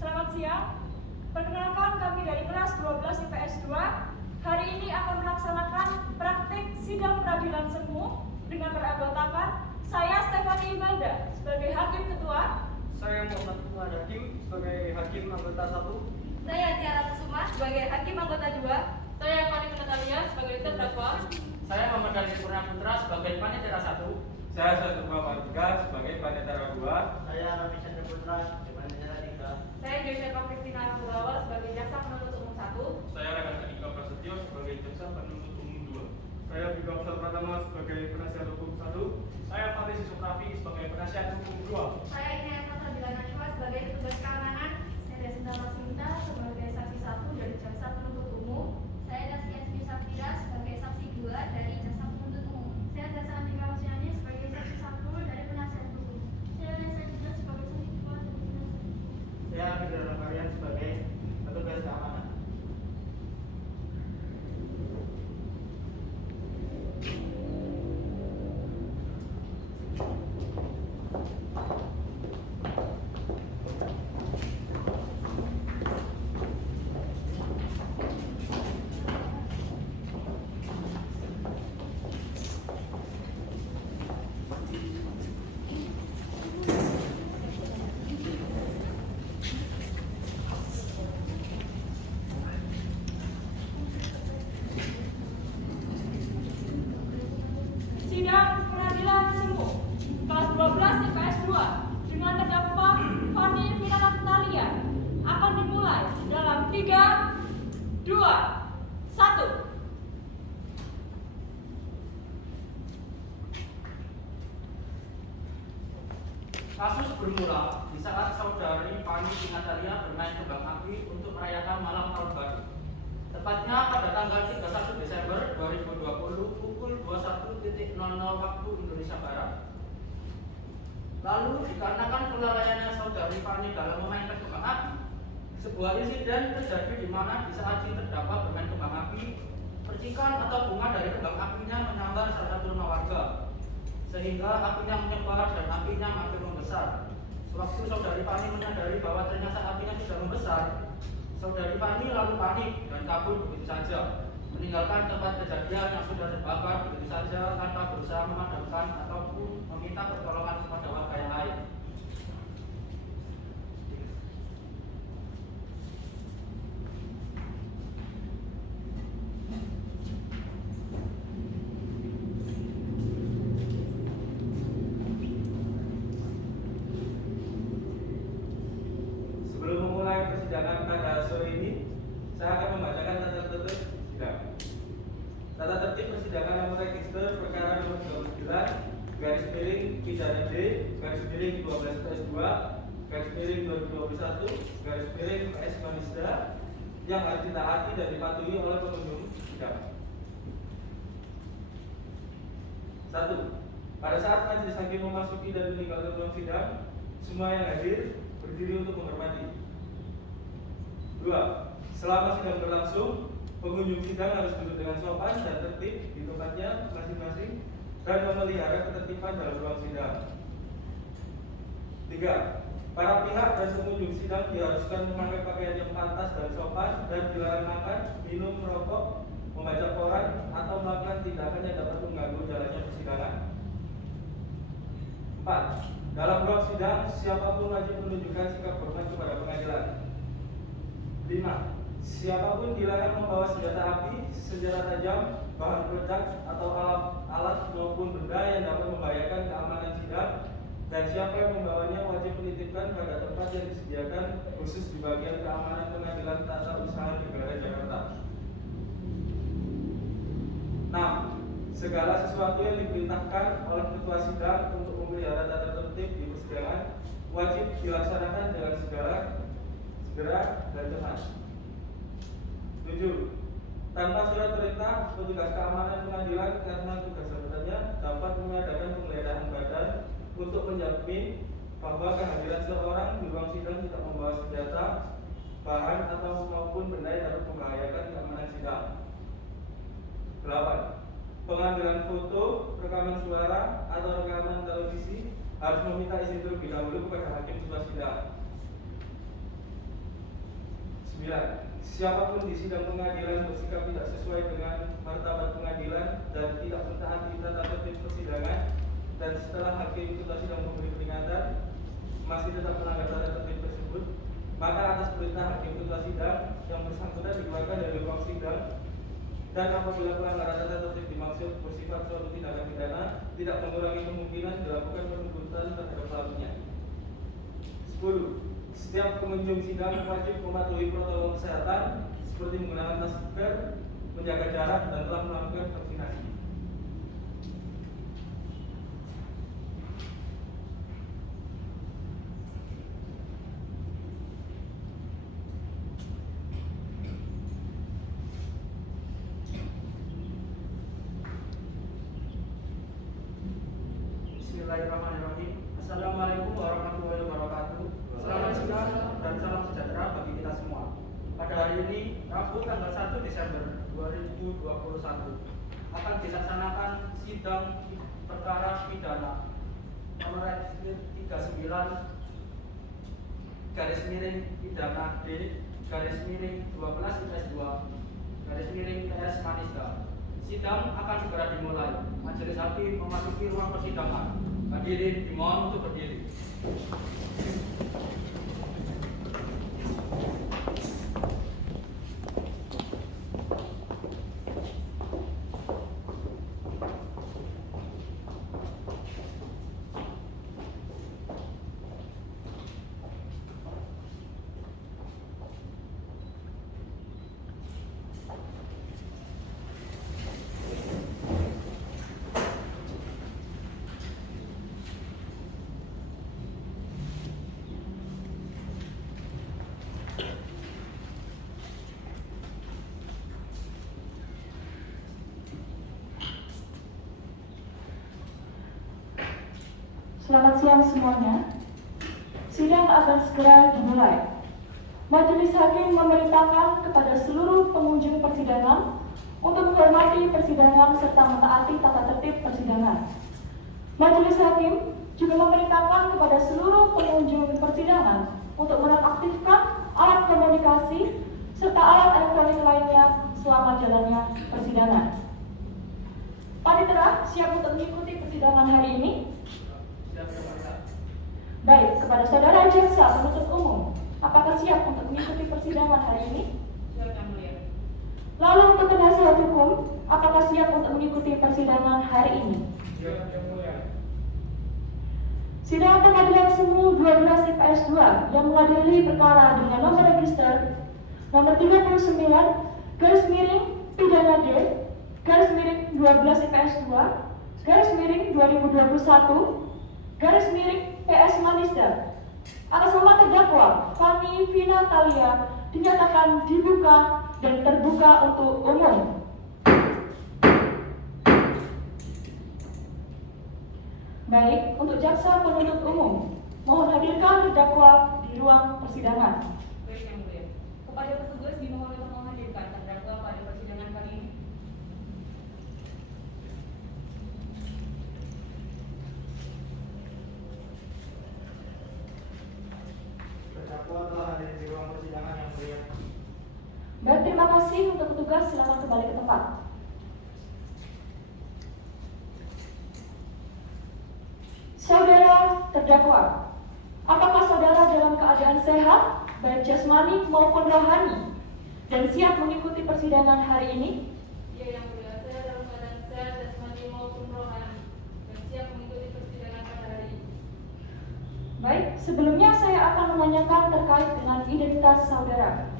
Selamat siang. Perkenalkan, kami dari kelas 12 IPS 2 hari ini akan melaksanakan praktik sidang peradilan semu dengan beranggotakan saya Stefani Imelda sebagai hakim ketua, Saya Muhammad Hakim sebagai hakim anggota 1. Saya Tiara Kusuma sebagai hakim anggota 2. saya Fani Natalia sebagai terdakwa, Saya Muhammad Dali Purna Putra sebagai panitera 1. Saya Satu Muhammadika sebagai panitera 2. Saya Rami Chandra Putra sebagai panitera 3. Saya Josefa Kristina Purwawal sebagai jaksa penuntut umum 1. Saya Rekan Andika Prasetyo sebagai jaksa penuntut umum 2. Saya Bika Besar Pratama sebagai penasihat hukum 1. Saya Fatih Suprafi sebagai penasihat hukum 2. Saya Inayasa Sabila Najwa sebagai petugas keamanan. Saya Desinta Masinta sebagai saksi 1 dari jaksa penuntut umum. Saya Dasya Sri Sapira sebagai saksi 2 dari jaksa penuntut umum. Saya Dasa Antika Husiani sebagai saksi 1 dari penasihat hukum. Saya Nesa Judha sebagai saksi 2 dari penasihat hukum. Saya Fidel Ramarian sebagai petugas keamanan. sidang peradilan semu kelas 12 IPS 2 dengan terdakwa Fani Natalia akan dimulai dalam 3, 2, 1. Kasus bermula di saat saudari Fani Natalia bermain kembang api untuk merayakan malam tahun baru. Tepatnya pada tanggal 31 Desember 2020 pukul 21.00 waktu Indonesia Barat. Lalu dikarenakan kelalaiannya saudari Fani dalam memainkan kembang api, sebuah insiden terjadi di mana di saat si terdakwa bermain kembang api, percikan atau bunga dari kembang apinya menyambar salah satu rumah warga, sehingga apinya menyebar dan apinya makin membesar. Sewaktu saudari Fani menyadari bahwa ternyata apinya sudah membesar, saudari Fani lalu panik dan kabur begitu saja, meninggalkan tempat kejadian yang sudah terbakar begitu saja tanpa berusaha memadamkan ataupun meminta pertolongan kepada warga yang lain. Sebelum memulai persidangan pada sore ini, saya akan membacakan tata tertib sidang. Tata tertib persidangan nomor register perkara nomor 29 garis miring pidana D garis miring 12 PS 2 garis miring 2021 garis miring PS Manisda yang harus ditaati dan dipatuhi oleh pengunjung sidang. 1. Pada saat majelis hakim memasuki dan meninggalkan ruang sidang, semua yang hadir berdiri untuk menghormati. 2. Selama sidang berlangsung, pengunjung sidang harus duduk dengan sopan dan tertib di tempatnya masing-masing dan memelihara ketertiban dalam ruang sidang. 3. Para pihak dan pengunjung sidang diharuskan memakai pakaian yang pantas dan sopan dan dilarang makan, minum, merokok, membaca koran, atau melakukan tindakan yang dapat mengganggu jalannya persidangan. 4. Dalam ruang sidang, siapapun wajib menunjukkan sikap hormat kepada pengadilan. 5. Siapapun dilarang membawa senjata api, senjata tajam, bahan peledak, atau alat maupun benda yang dapat membahayakan keamanan sidang, dan siapa yang membawanya wajib menitipkan pada tempat yang disediakan khusus di bagian keamanan pengadilan tata usaha negara segala sesuatu yang diperintahkan oleh ketua sidang untuk memelihara tata tertib di persidangan wajib dilaksanakan dengan segera dan cepat. 7. Tanpa surat perintah, petugas keamanan pengadilan karena tugas jabatannya dapat mengadakan penggeledahan badan untuk menjamin bahwa kehadiran seorang di ruang sidang tidak membawa senjata, bahan atau maupun benda yang dapat membahayakan keamanan sidang. 8. Pengambilan foto, rekaman suara atau rekaman televisi harus meminta izin terlebih dahulu kepada hakim ketua sidang. 9. Siapapun di sidang pengadilan bersikap tidak sesuai dengan martabat pengadilan dan tidak mentaati tata tertib persidangan dan setelah hakim ketua sidang memberi peringatan masih tetap melanggar tata tertib tersebut, maka atas perintah hakim ketua sidang yang bersangkutan dikeluarkan dari ruang sidang. Dan apabila pelanggaran tata tertib dimaksud bersifat suatu tindakan pidana, tidak mengurangi kemungkinan dilakukan penuntutan terhadap pelakunya. 10. Setiap pengunjung sidang wajib mematuhi protokol kesehatan seperti menggunakan masker, menjaga jarak, dan telah melakukan vaksinasi. Bismillahirrahmanirrahim. Assalamualaikum warahmatullahi wabarakatuh. Selamat siang dan salam sejahtera bagi kita semua. Pada hari ini, Rabu tanggal 1 Desember 2021, akan dilaksanakan sidang perkara pidana nomor 39 garis miring pidana D garis miring 12 IPS 2 garis miring PS Manista. Sidang akan segera dimulai. Majelis hakim memasuki ruang persidangan. Hadirin dimohon untuk berdiri. Selamat siang semuanya. Sidang akan segera dimulai. Majelis hakim memerintahkan kepada seluruh pengunjung persidangan untuk menghormati persidangan serta mentaati tata tertib persidangan. Majelis hakim juga memerintahkan kepada seluruh pengunjung persidangan untuk menonaktifkan alat komunikasi serta alat elektronik lainnya selama jalannya persidangan. Panitera siap untuk mengikuti persidangan hari ini? Baik, kepada saudara jaksa penuntut umum, apakah siap untuk mengikuti persidangan hari ini? Siap, Yang Mulia. Lalu untuk penasihat hukum, apakah siap untuk mengikuti persidangan hari ini? Siap, Yang Mulia. Sidang Pengadilan Semu 12 IPS 2 yang mengadili perkara dengan nomor register nomor 39 garis miring pidana D garis miring 12 IPS 2 garis miring 2021 garis miring PS Manista. Atas nama terdakwa Fani Vina Thalia dinyatakan dibuka dan terbuka untuk umum. Baik, untuk jaksa penuntut umum, mohon hadirkan terdakwa di ruang persidangan. Baik, Yang Mulia. Kepada petugas dimohon untuk menghadirkan terdakwa pada persidangan kali ini. Terdakwa telah hadir di ruang persidangan, Yang Mulia. Baik, terima kasih untuk petugas, silakan kembali ke tempat. Saudara terdakwa, apakah saudara dalam keadaan sehat, baik jasmani maupun rohani, dan siap mengikuti persidangan hari ini? Ya, Yang Mulia, saya dalam keadaan sehat jasmani maupun rohani dan siap mengikuti persidangan pada hari ini. Baik, sebelumnya saya akan menanyakan terkait dengan identitas saudara.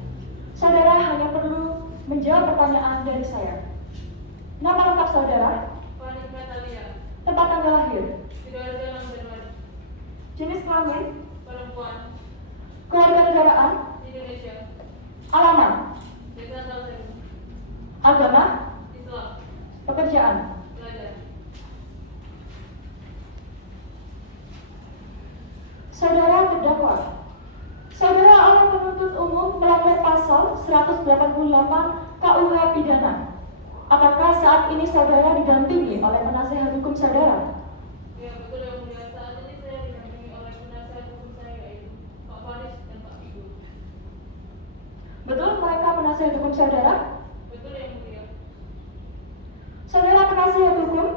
Saudara hanya perlu menjawab pertanyaan dari saya. Nama lengkap saudara? Tempat tanggal lahir, Sidoarjo 6 Januari. jenis kelamin, Perempuan. kewarganegaraan, Indonesia. alamat, Desa Salsel. agama, Islam. pekerjaan. Pelajar. Saudara terdakwa, saudara oleh penuntut umum melanggar pasal 188 KUH pidana. Apakah saat ini saudara didampingi oleh penasihat hukum saudara? Ya, betul yang mulia. Saat ini saya didampingi oleh penasihat hukum saya yaitu Pak Faris dan Pak Figur. Betul mereka penasihat hukum saudara? Betul yang mulia. Saudara penasihat hukum,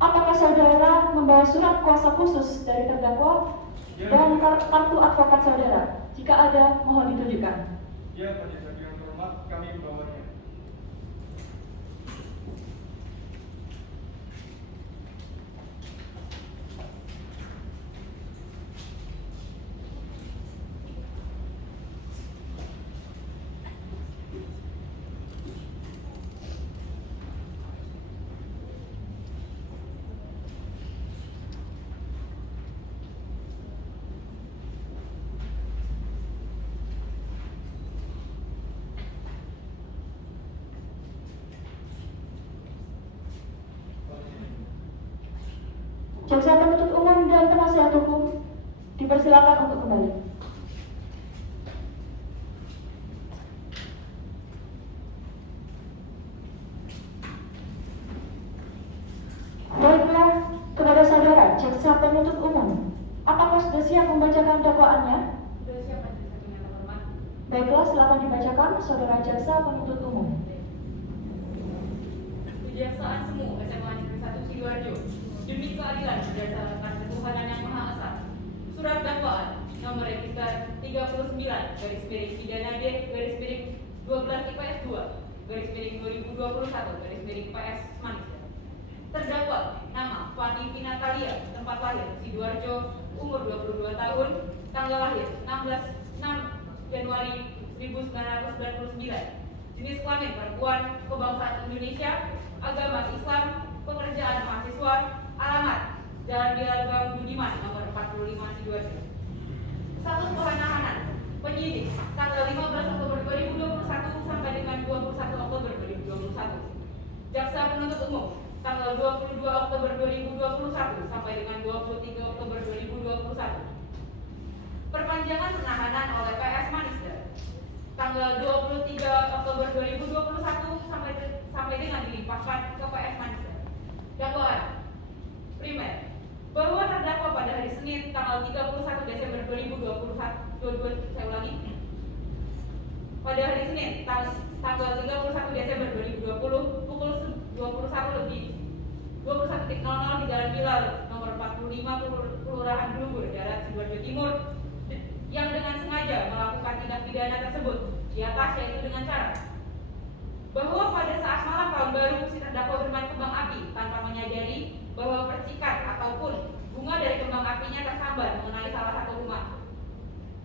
apakah saudara membawa surat kuasa khusus dari terdakwa dan kartu advokat saudara? Jika ada, mohon ditunjukkan. Ya, Majelis Hakim yang terhormat, kami membawanya. Jaksa penuntut umum dan penasihat hukum dipersilakan untuk kembali. Baiklah, kepada saudara jaksa penuntut umum, apakah sudah siap membacakan dakwaannya? Sudah siap Majelis Hakim yang terhormat. Baiklah, silakan dibacakan saudara jaksa penuntut umum. Kejaksaan Semu SMA Negeri 1 Sidoarjo demi keadilan berdasarkan ketuhanan yang Maha Esa. Surat dakwaan nomor register 39 garis miring pidana D garis miring 12 IPS 2 garis miring 2021 garis miring PS Manis. Terdakwa nama Fani Pinatalia, tempat lahir Sidoarjo, umur 22 tahun, tanggal lahir 6 Januari 1999. Jenis kelamin perempuan, kebangsaan Indonesia, agama Islam, pekerjaan mahasiswa, alamat Jalan Bilal Bang Budiman nomor 45 Sidoarjo. Status penahanan penyidik tanggal 15 Oktober 2021 sampai dengan 21 Oktober 2021. Jaksa penuntut umum tanggal 22 Oktober 2021 sampai dengan 23 Oktober 2021. Perpanjangan penahanan oleh PS Manisda tanggal 23 Oktober 2021 sampai dengan dilimpahkan ke PS Manisda. Dakwaan primer bahwa terdakwa pada hari Senin tanggal 31 Desember 2021 saya ulangi pada hari Senin tanggal 31 Desember 2020 pukul 21.00 di Jalan Bilal nomor 45 Kelurahan Blugur Darat Sidoarjo Timur yang dengan sengaja melakukan tindak pidana tersebut di atas, yaitu dengan cara bahwa pada saat malam tahun baru si terdakwa bermain kembang api tanpa menyadari bahwa percikan ataupun bunga dari kembang apinya tersambar mengenai salah satu rumah.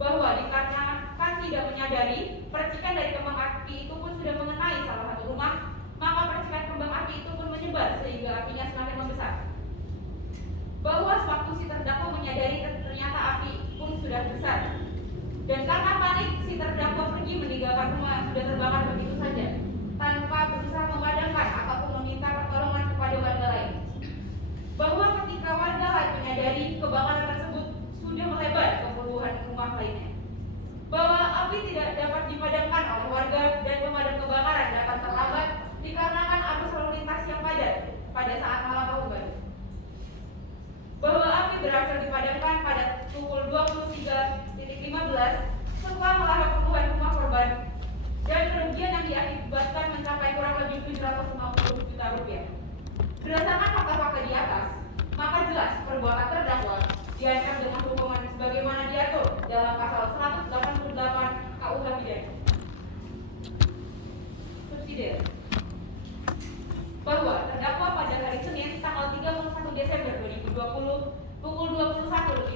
Bahwa dikarenakan tidak menyadari percikan dari kembang api itu pun sudah mengenai salah satu rumah, maka percikan kembang api itu pun menyebar sehingga apinya semakin membesar. Bahwa sewaktu si terdakwa menyadari ternyata api pun sudah besar, dan karena panik si terdakwa pergi meninggalkan rumah yang sudah terbakar begitu saja tanpa berusaha memadamkan ataupun meminta pertolongan kepada warga lain. Bahwa ketika warga lain menyadari kebakaran tersebut sudah melebar ke puluhan rumah lainnya, bahwa api tidak dapat dipadamkan oleh warga dan pemadam kebakaran dapat terlambat dikarenakan arus lalu lintas yang padat pada saat malam tahun baru. Bahwa api berhasil dipadamkan pada pukul 23.15 setelah melahap puluhan rumah korban dan kerugian yang diakibatkan mencapai kurang lebih 750 juta rupiah. Berdasarkan fakta-fakta di atas, maka jelas perbuatan terdakwa diancam dengan hukuman sebagaimana diatur dalam pasal 188 KUH pidana. Subsidiar bahwa terdakwa pada hari Senin tanggal 31 Desember 2020 pukul 21.00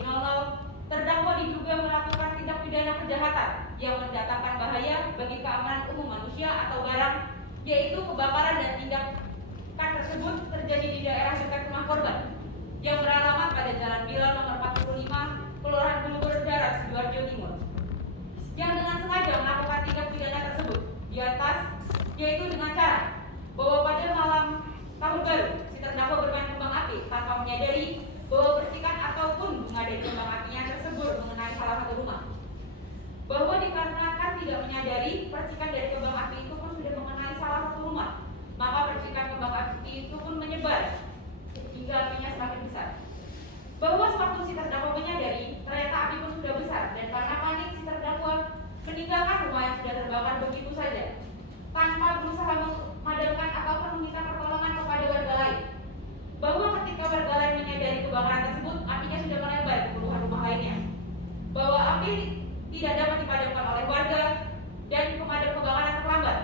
terdakwa diduga melakukan tindak pidana kejahatan yang mendatangkan bahaya bagi keamanan umum manusia atau barang, yaitu kebakaran, dan tindakan tersebut terjadi di daerah dekat rumah korban yang beralamat pada Jalan Bilal nomor 45, Kelurahan Bulugur Darat, Sidoarjo Timur, yang dengan sengaja melakukan tindak pidana tersebut di atas, yaitu dengan cara bahwa pada malam tahun baru si terdakwa bermain kembang api tanpa menyadari bahwa percikan ataupun bunga dari kembang apinya tersebut mengenai salah satu rumah. Bahwa dikarenakan tidak menyadari percikan dari kembang api itu pun sudah mengenai salah satu rumah, maka percikan kembang api itu pun menyebar hingga apinya semakin besar. Bahwa sewaktu si terdakwa menyadari ternyata api pun sudah besar, dan karena panik si terdakwa meninggalkan rumah yang sudah terbakar begitu saja tanpa berusaha memadamkan ataupun meminta pertolongan kepada warga lain. Bahwa ketika warga lain menyadari kebakaran tersebut, apinya sudah melebar ke puluhan rumah lainnya. Bahwa api tidak dapat dipadamkan oleh warga dan pemadam kebakaran terlambat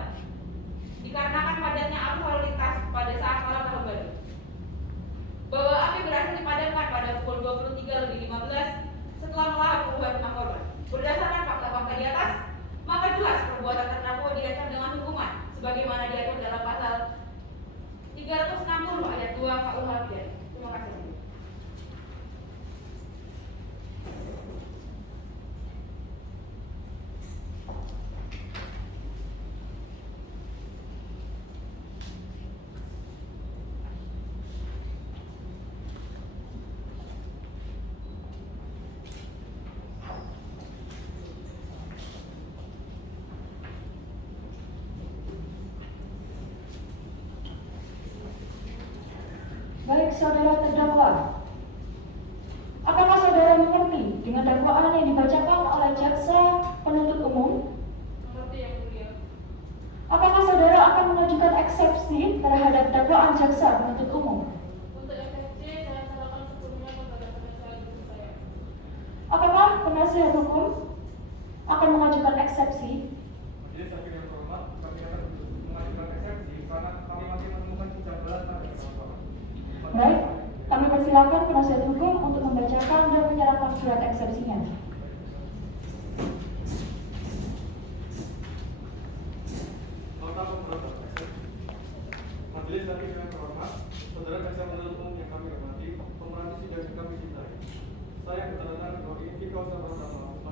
dikarenakan padatnya arus lalu lintas pada saat malam tahun baru. Bahwa api berhasil dipadamkan pada pukul 23:15 setelah melahap puluhan rumah korban. Berdasarkan fakta-fakta di atas, maka jelas perbuatan terdakwa diancam dengan hukuman sebagaimana diatur dalam pasal 360 ayat 2 KUH Pidana. Terima kasih. Baik, saudara terdakwa, apakah saudara mengerti dengan dakwaan yang dibacakan oleh jaksa penuntut umum? Mengerti yang mulia. Apakah saudara akan mengajukan eksepsi terhadap dakwaan jaksa penuntut umum? Untuk eksepsi, saya serahkan sepenuhnya kepada penasihat hukum saya. Apakah penasihat hukum akan mengajukan eksepsi? Majelis hakim yang terhormat, kami akan mengajukan eksepsi karena kami masih menemukan kejanggalan pada dakwaan. Baik, kami persilakan penasihat hukum untuk membacakan dan menyerahkan surat eksepsinya. Nota pemberatan eksepsi. Majelis hakim yang terhormat, saudara jaksa penuntut umum yang kami hormati, pemeran sidang yang kami cintai. Saya keterangan bahwa ini bersama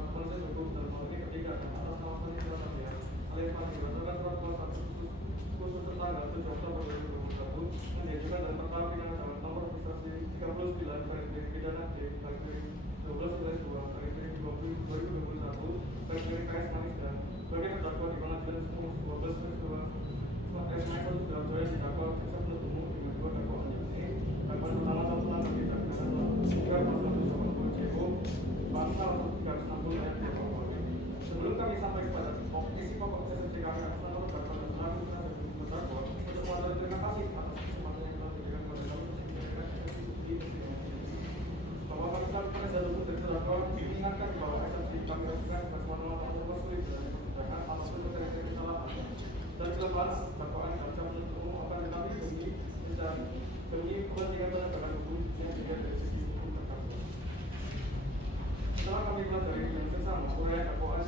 penasihat hukum dalam hal ini ketiga atas nama penasihat saya, alias Fadli berdasarkan surat kuasa khusus tanggal 7 Oktober 2021 menjadikan dan perkara pidana dengan nomor registrasi 39 garis pidana D garis 12/2 garis 2021 garis KS Manis dan sebagai terdakwa di pengadilan umum 12/2 S Michael Sudarjo yang didakwa jaksa penuntut umum dengan dua dakwaan yakni dakwaan pertama tentang tindak pidana 3 JO pasal 360 ayat 2. Sebelum kami sampai kepada isi pokok eksepsi kami atas nama terdakwa dan selaku penasihat hukum terdakwa untuk mengucapkan terima kasih atas kesempatan yang telah diberikan kepada kami untuk menyampaikan eksepsi di persidangan ini. Bahwa penasihat hukum dari terdakwa mengingatkan bahwa eksepsi kami ajukan atas nama terdakwa sulit dalam persidangan apapun terjadi kesalahan dan kelebihan dakwaan jaksa penuntut umum akan tetapi demi kepentingan penegakan hukum yang dilihat dari segi hukum terdakwa. Setelah kami pelajari dengan seksama uraian dakwaan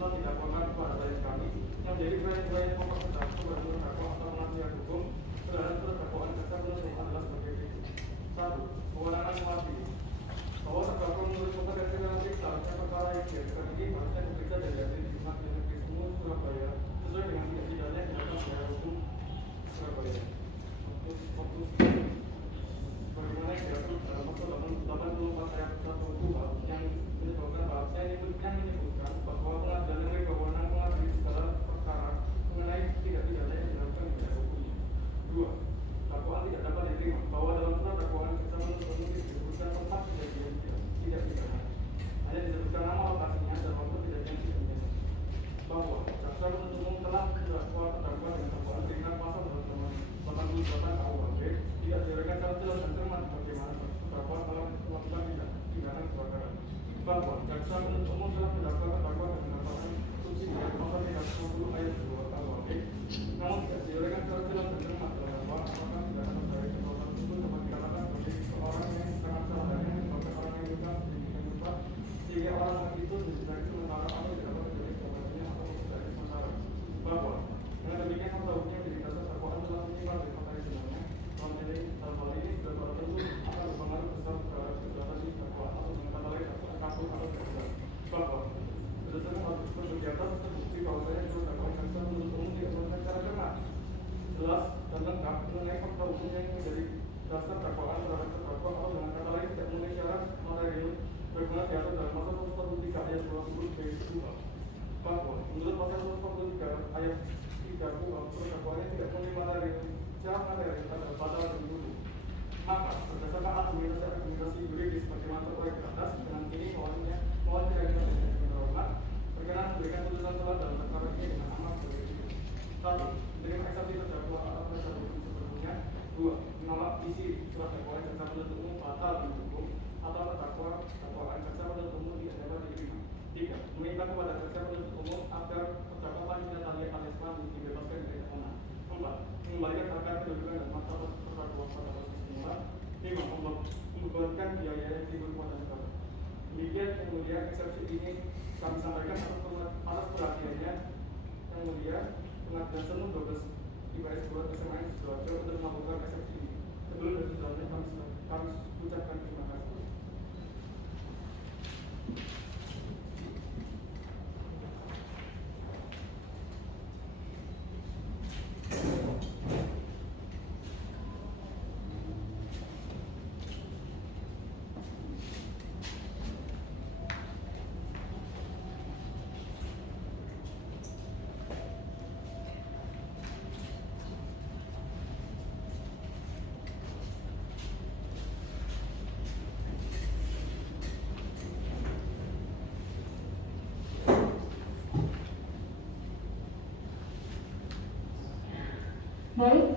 telah didakwakan kepada klien kami yang menjadi uraian pokok terdakwa dan terdakwa atau penasihat hukum terhadap surat dakwaan jaksa penuntut umum adalah sebagai berikut. 1. Kewenangan mewakili. Bahwa terdakwa menurut kompetensi dan seharusnya perkara yang diajukan ini harusnya diperiksa dari hasil di Pengadilan Negeri Sumur Surabaya sesuai dengan tidak-tidaknya yang dilakukan secara hukum Surabaya. Bagaimana yang diatur dalam pasal 84 ayat 1 KUH yang menyebutkan bahwa pengadilan negeri berwenang mengadili segala perkara mengenai tidak-tidaknya yang dilakukan di bidang hukum. 2. Dakwaan tidak dapat diterima bahwa dalam surat dakwaan jaksa penuntut umum disebutkan tempat kejadian tidak pidana. Hanya disebutkan nama lokasinya dan waktu kejadian tidak pidana. Bahwa jaksa penuntut umum telah terdakwa dengan dakwaan ringan pasal 88 KUHP tidak diuraikan secara jelas dan cermat bagaimana terdakwa telah melakukan tindakan kebakaran. Bahwa jaksa penuntut umum telah mendakwa terdakwa dengan pasal subsidi pasal 360 ayat 2 KUHP, namun tidak diuraikan secara jelas dan cermat dalam dakwaan apakah tindakan terkait pasal tersebut dapat dikatakan sebagai seorang yang sangat salah dan yang menyebabkan orang yang luka sedemikian rupa sehingga orang itu dideteksi sementara atau tidak dapat terjadi kebakarannya atau terjadi sementara. Bahwa dengan demikian fakta hukumnya menjadi dasar dakwaan telah menyimpang dari fakta yang sebenarnya dalam hal ini sudah tertentu diatur dalam pasal 143 ayat 20 B2 bahwa menurut pasal 143 ayat 3 kuhap terdakwa tidak menerima materi batal demi hukum. Maka berdasarkan argumentasi yuridis bagaimana terkait ke atas, dengan ini mohon tidak kita terhormat berkenan memberikan putusan salah dalam perkara ini dengan amat sebagai berikut. 1. Menerima eksepsi terdakwa atas penasihat hukum sebelumnya. 2. Menolak isi surat dakwaan jaksa penuntut umum batal demi hukum atau terdakwa dakwaan jaksa penuntut umum tidak dapat diterima. 3. Meminta kepada jaksa penuntut umum agar terdakwa Panji Natalia alias Panji dibebaskan dari tahanan. 4. Mengembalikan harkat kedudukan dan martabat terdakwa pada posisi semula. 5. Membebankan biaya yang timbul kepada negara. Demikian yang mulia eksepsi ini kami sampaikan atas perhatiannya yang mulia Pengadilan Semu 12 IPS 2 SMA Sidoarjo untuk melakukan eksepsi ini. Sebelum dan selanjutnya kami ucapkan terima kasih. Baik,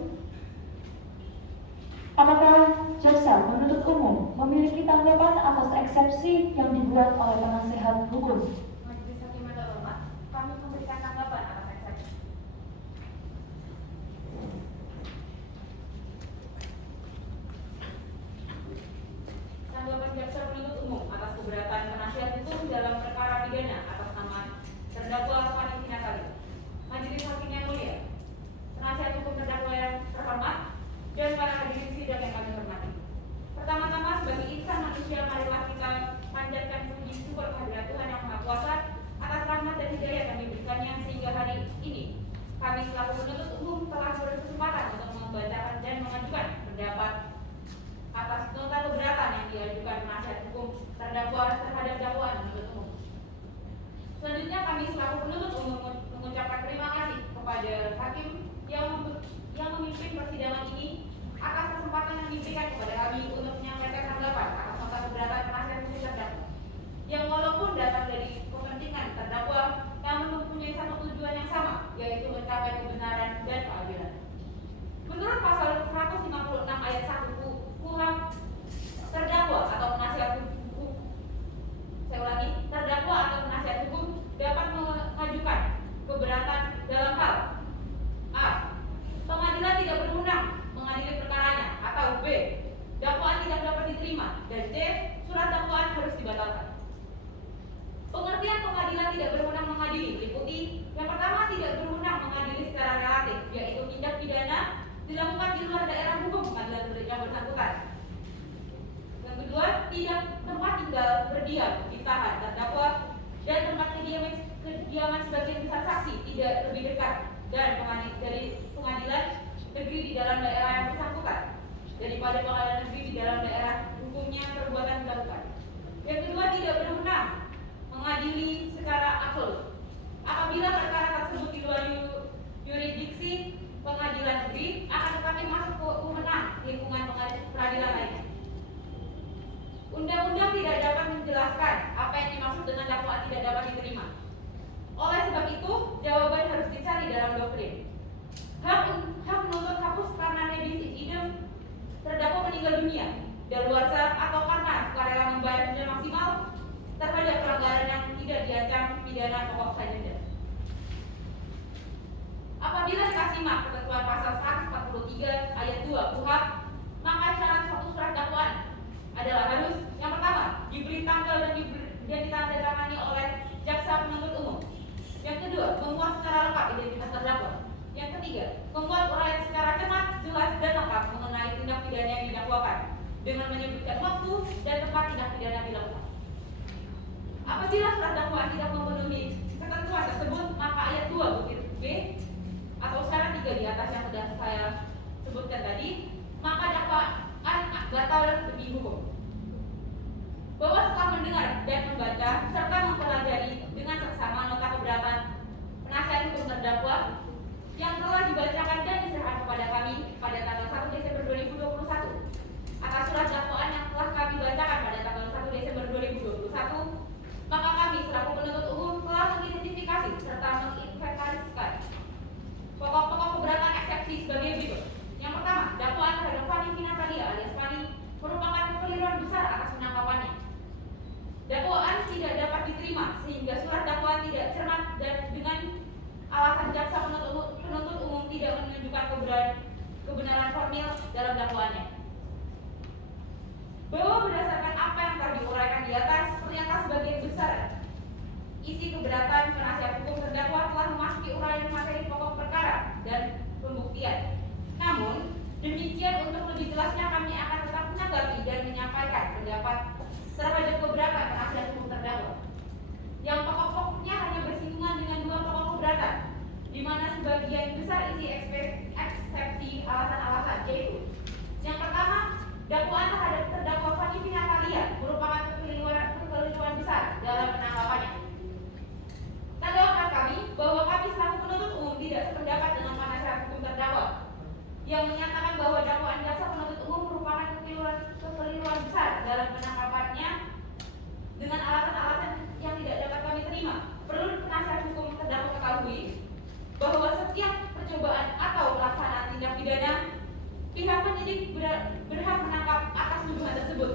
apakah jaksa penuntut umum memiliki tanggapan atas eksepsi yang dibuat oleh penasehat hukum? Majelis Hakim yang terhormat, kami memberikan tanggapan atas eksepsi. Tanggapan jaksa penuntut umum atas keberatan penasihat hukum dalam perkara pidana atas nama terdakwa Panji Natalia. Majelis Hakim yang mulia, penasihat hukum terdakwa yang terhormat, dan para hadirin sidang yang kami hormati. Pertama-tama sebagai insan manusia, marilah kita panjatkan puji syukur kehadirat Tuhan Yang Maha Kuasa atas rahmat dan hidayah yang diberikannya sehingga hari ini kami selaku penuntut umum telah berkesempatan untuk membacakan dan mengajukan pendapat atas nota keberatan yang diajukan penasihat hukum terdakwa terhadap dakwaan penuntut umum. Selanjutnya kami selaku penuntut umum mengucapkan terima kasih kepada hakim yang memimpin persidangan ini atas kesempatan yang diberikan kepada kami untuk menyampaikan tanggapan atas nota keberatan penasihat hukum terdakwa yang walaupun datang dari kepentingan terdakwa namun mempunyai satu tujuan yang sama, yaitu mencapai kebenaran dan keadilan. Menurut pasal 156 ayat 1 KUHP, terdakwa atau penasihat hukum, saya ulangi, terdakwa atau penasihat hukum dapat mengajukan keberatan dalam hal A. Pengadilan tidak berwenang mengadili perkaranya, atau B. Dakwaan tidak dapat diterima, dan C. Surat dakwaan harus dibatalkan. Pengertian pengadilan tidak berwenang mengadili meliputi yang pertama, tidak berwenang mengadili secara relatif, yaitu tindak pidana dilakukan di luar daerah hukum pengadilan yang bersangkutan. Yang kedua, tidak tempat tinggal berdiam ditahan terdakwa dan tempat kediaman sebagian besar saksi tidak lebih dekat dan dari pengadilan negeri di dalam daerah yang bersangkutan daripada pengadilan negeri di dalam daerah hukumnya perbuatan dilakukan. Yang kedua, tidak berwenang mengadili secara absolut apabila perkara tersebut di luar yurisdiksi pengadilan negeri akan tetapi masuk ke wewenang lingkungan peradilan lainnya. Undang-undang tidak dapat menjelaskan apa yang dimaksud dengan dakwaan tidak dapat diterima. Oleh sebab itu, jawaban harus dicari dalam doktrin. Hak menuntut hapus karena nebis in idem terdakwa meninggal dunia, daluarsa atau karena sukarela membayar denda maksimal terhadap pelanggaran yang tidak diancam pidana pokok saja. Apabila kita simak ketentuan pasal 143 ayat 2 KUHP, maka syarat suatu surat dakwaan adalah harus yang pertama diberi tanggal dan ditandatangani oleh jaksa penuntut umum. Yang kedua, memuat secara lengkap identitas terdakwa. Yang ketiga, membuat uraian secara cermat, jelas dan lengkap mengenai tindak pidana yang didakwakan dengan menyebutkan waktu dan tempat tindak pidana dilakukan. Apabila surat dakwaan tidak memenuhi ketentuan tersebut, maka ayat 2 butir B atau syarat 3 di atas yang sudah saya sebutkan tadi, maka dakwaan batal demi hukum. bahwa setelah mendengar dan membaca serta mempelajari dengan seksama nota keberatan penasihat hukum terdakwa yang telah dibacakan dan diserahkan kepada kami pada tanggal 1 Desember 2021 atas surat dakwaan yang telah kami bacakan pada tanggal 1 Desember 2021, maka kami selaku penuntut umum telah mengidentifikasi serta menginventariskan pokok-pokok keberatan eksepsi sebagai berikut. Yang pertama, dakwaan terhadap Fani Finatalia alias Fani merupakan kekeliruan besar atas penangkapannya. Dakwaan tidak dapat diterima sehingga surat dakwaan tidak cermat dan dengan alasan jaksa penuntut umum tidak menunjukkan kebenaran formil dalam dakwaannya. Bahwa berdasarkan apa yang telah diuraikan di atas, ternyata sebagian besar isi keberatan penasihat hukum terdakwa telah memasuki uraian materi pokok perkara dan pembuktian. Namun, demikian untuk lebih jelasnya kami akan tetap menanggapi dan menyampaikan pendapat terhadap keberatan penasihat hukum terdakwa. Yang pokok-pokoknya hanya bersinggungan dengan dua pokok keberatan, di mana sebagian besar isi eksepsi alasan-alasan, yaitu yang pertama, dakwaan terhadap terdakwa Fani Finatalia merupakan kekeliruan besar dalam penangkapannya. Tanggapan kami bahwa kami selaku penuntut umum tidak sependapat dengan penasihat hukum terdakwa yang menyatakan bahwa dakwaan jaksa penuntut umum merupakan kekeliruan besar dalam penangkapannya dengan alasan-alasan yang tidak dapat kami terima. Perlu penasihat hukum terdakwa ketahui bahwa setiap percobaan atau pelaksanaan tindak pidana, pihak penyidik berhak menangkap atas tuduhan tersebut.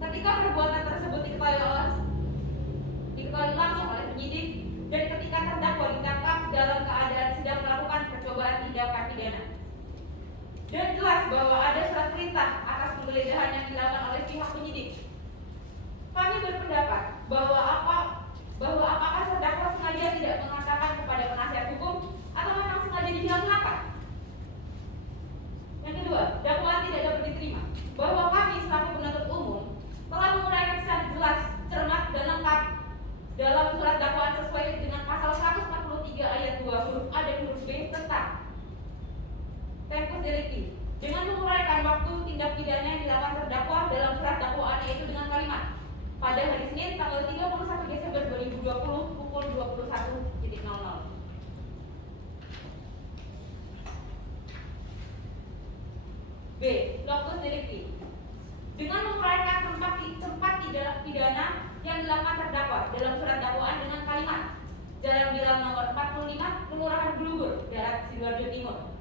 Ketika perbuatan tersebut diketahui langsung oleh penyidik dan ketika terdakwa ditangkap dalam keadaan sedang melakukan percobaan tindakan pidana. Dan jelas bahwa ada surat perintah atas penggeledahan yang dilakukan oleh pihak penyidik. Kami berpendapat bahwa apakah terdakwa sengaja tidak mengatakan kepada penasihat hukum atau memang sengaja dihilangkan. Yang kedua, dakwaan tidak dapat diterima bahwa kami selaku penuntut umum telah menguraikan secara jelas, cermat dan lengkap dalam surat dakwaan sesuai dengan pasal 143 ayat 2 huruf A dan huruf B tentang tempus delicti dengan menguraikan waktu tindak pidana yang dilakukan terdakwa dalam surat dakwaan, yaitu dengan kalimat pada hari Senin tanggal 31 Desember 2020 pukul 21.00. B. Locus delicti dengan menguraikan tempat tindak pidana yang dilakukan terdakwa dalam surat dakwaan dengan kalimat Jalan Bilang nomor 45 Kelurahan Blugur, Darat Sidoarjo Timur.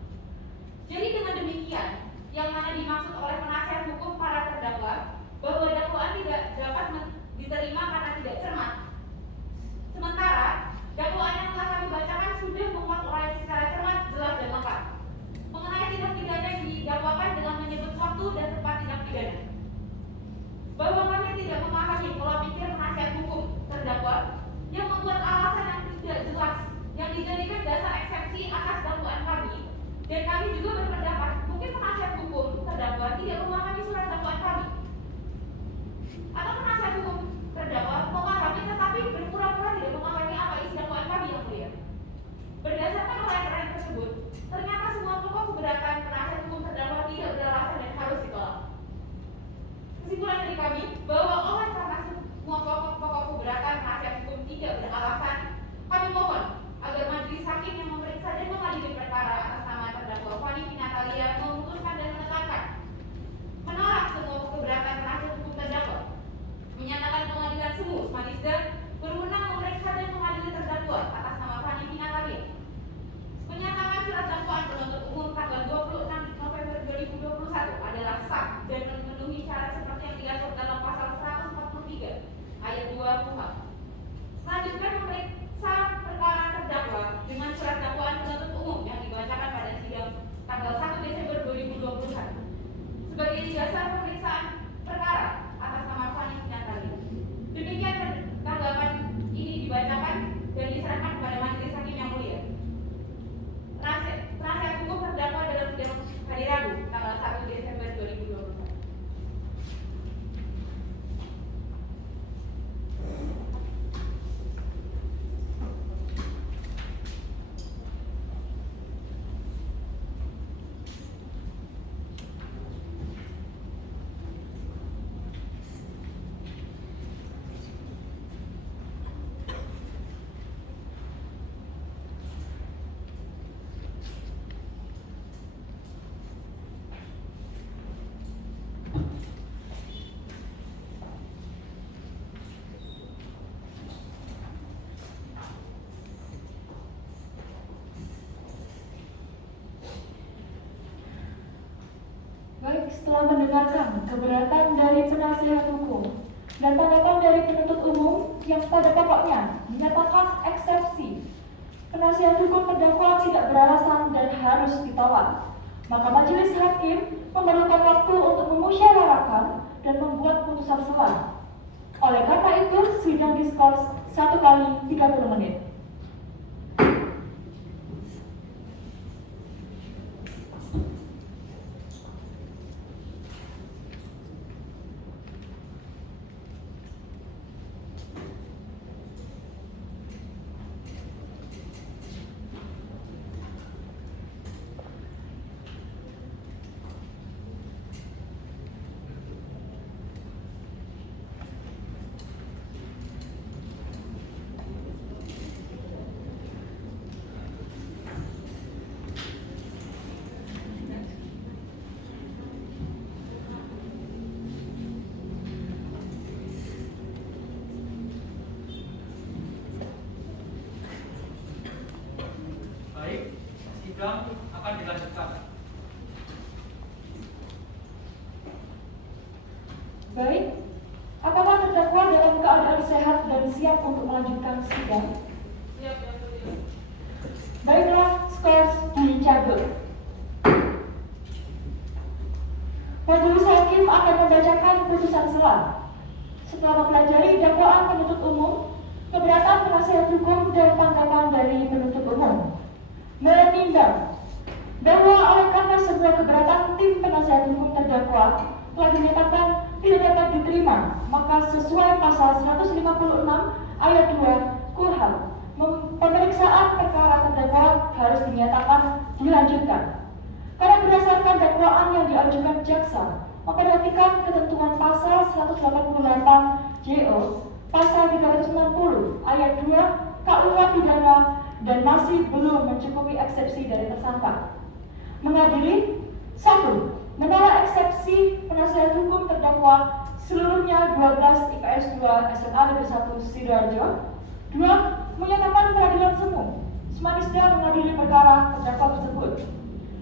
Jadi dengan demikian, yang mana dimaksud oleh penasihat hukum para terdakwa bahwa dakwaan tidak dapat diterima karena tidak cermat. Sementara dakwaan yang telah kami bacakan sudah memuat uraian secara cermat, jelas dan lengkap mengenai tindak pidana yang didakwakan dengan menyebut waktu dan tempat tindak pidana. Bahwa kami tidak memahami pola pikir penasihat hukum terdakwa yang membuat alasan yang tidak jelas yang dijadikan dasar eksepsi atas dakwaan kami, dan kami juga berpendapat mungkin penasihat hukum terdakwa tidak memahami surat dakwaan kami atau penasihat hukum terdakwa memahami telah mendengarkan keberatan dari penasihat hukum dan tanggapan dari penuntut umum yang pada pokoknya menyatakan eksepsi. Penasihat hukum terdakwa tidak beralasan dan harus ditolak. Maka majelis hakim memerlukan waktu untuk memusyawarahkan dan membuat putusan selah. Oleh karena itu, sidang diskors 1 kali 30 menit. Baik, sidang akan dilanjutkan. Baik, apakah terdakwa dalam keadaan sehat dan siap untuk melanjutkan sidang? Siap, yang mulia. Baiklah, skors dicabut. Majelis hakim akan membacakan putusan selah. Setelah mempelajari dakwaan penuntut umum, keberatan penasihat hukum dan tanggapan dari penuntut umum, menimbang bahwa oleh karena sebuah keberatan tim penasihat hukum terdakwa telah dinyatakan tidak dapat diterima, maka sesuai pasal 156 ayat 2 KUHP, pemeriksaan perkara terdakwa harus dinyatakan dilanjutkan. Karena berdasarkan dakwaan yang diajukan jaksa memperhatikan ketentuan pasal 188 JO, pasal 360 ayat 2 KUH pidana dan masih belum mencukupi eksepsi dari tersangka. Mengadili 1. Menolak eksepsi penasihat hukum terdakwa seluruhnya 12 IPS 2 SMA Negeri 1 Sidoarjo. 2. Menyatakan peradilan semu Semanisda mengadili perkara terdakwa tersebut.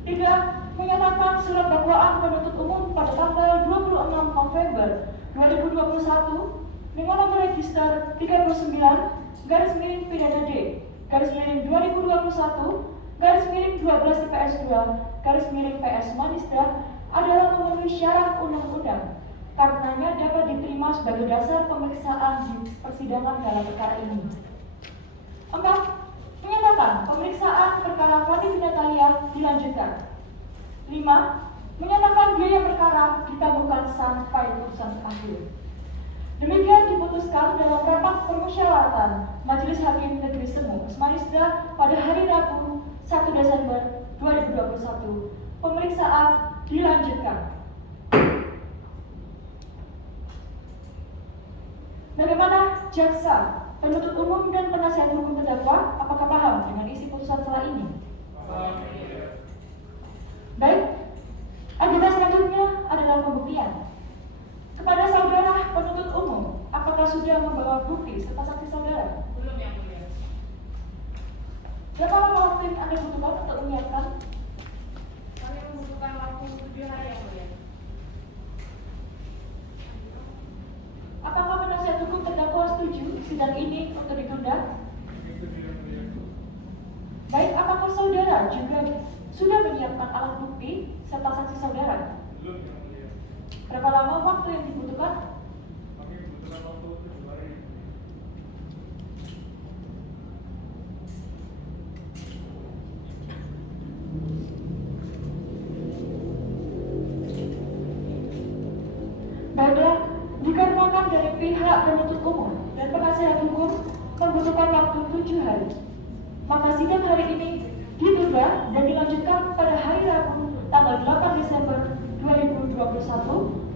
3. Menyatakan surat dakwaan penuntut umum pada tanggal 26 November 2021 dengan nomor register 39-PDD-2021-12 IPS 2-PS Semanisda adalah memenuhi syarat undang-undang, karenanya dapat diterima sebagai dasar pemeriksaan di persidangan dalam perkara ini. 4. Menyatakan pemeriksaan perkara Fani Natalia dilanjutkan. 5. Menyatakan biaya perkara ditangguhkan sampai putusan akhir. Demikian diputuskan dalam rapat permusyawaratan Majelis Hakim Negeri Semu Semanisda pada hari Rabu 1 Desember 2021. Pemeriksaan dilanjutkan. Bagaimana jaksa, penuntut umum dan penasihat hukum terdakwa, apakah paham dengan isi putusan selah ini? Baik, agenda selanjutnya adalah pembuktian. Kepada saudara penuntut umum, apakah sudah membawa bukti serta saksi saudara? Belum, yang mulia. Berapa lama waktu yang Anda butuhkan untuk menyiapkan? Kami membutuhkan waktu 7 hari, yang mulia. Apakah penasihat hukum terdakwa setuju sidang ini untuk ditunda? Baik, apakah saudara juga sudah menyiapkan alat bukti serta saksi saudara? Belum, yang mulia. Berapa lama waktu yang dibutuhkan? Kami membutuhkan waktu 7 hari. Baiklah, dikarenakan dari pihak penuntut umum dan penasihat hukum membutuhkan waktu 7 hari, maka sidang hari ini ditunda dan dilanjutkan pada hari Rabu tanggal 8 Desember 2021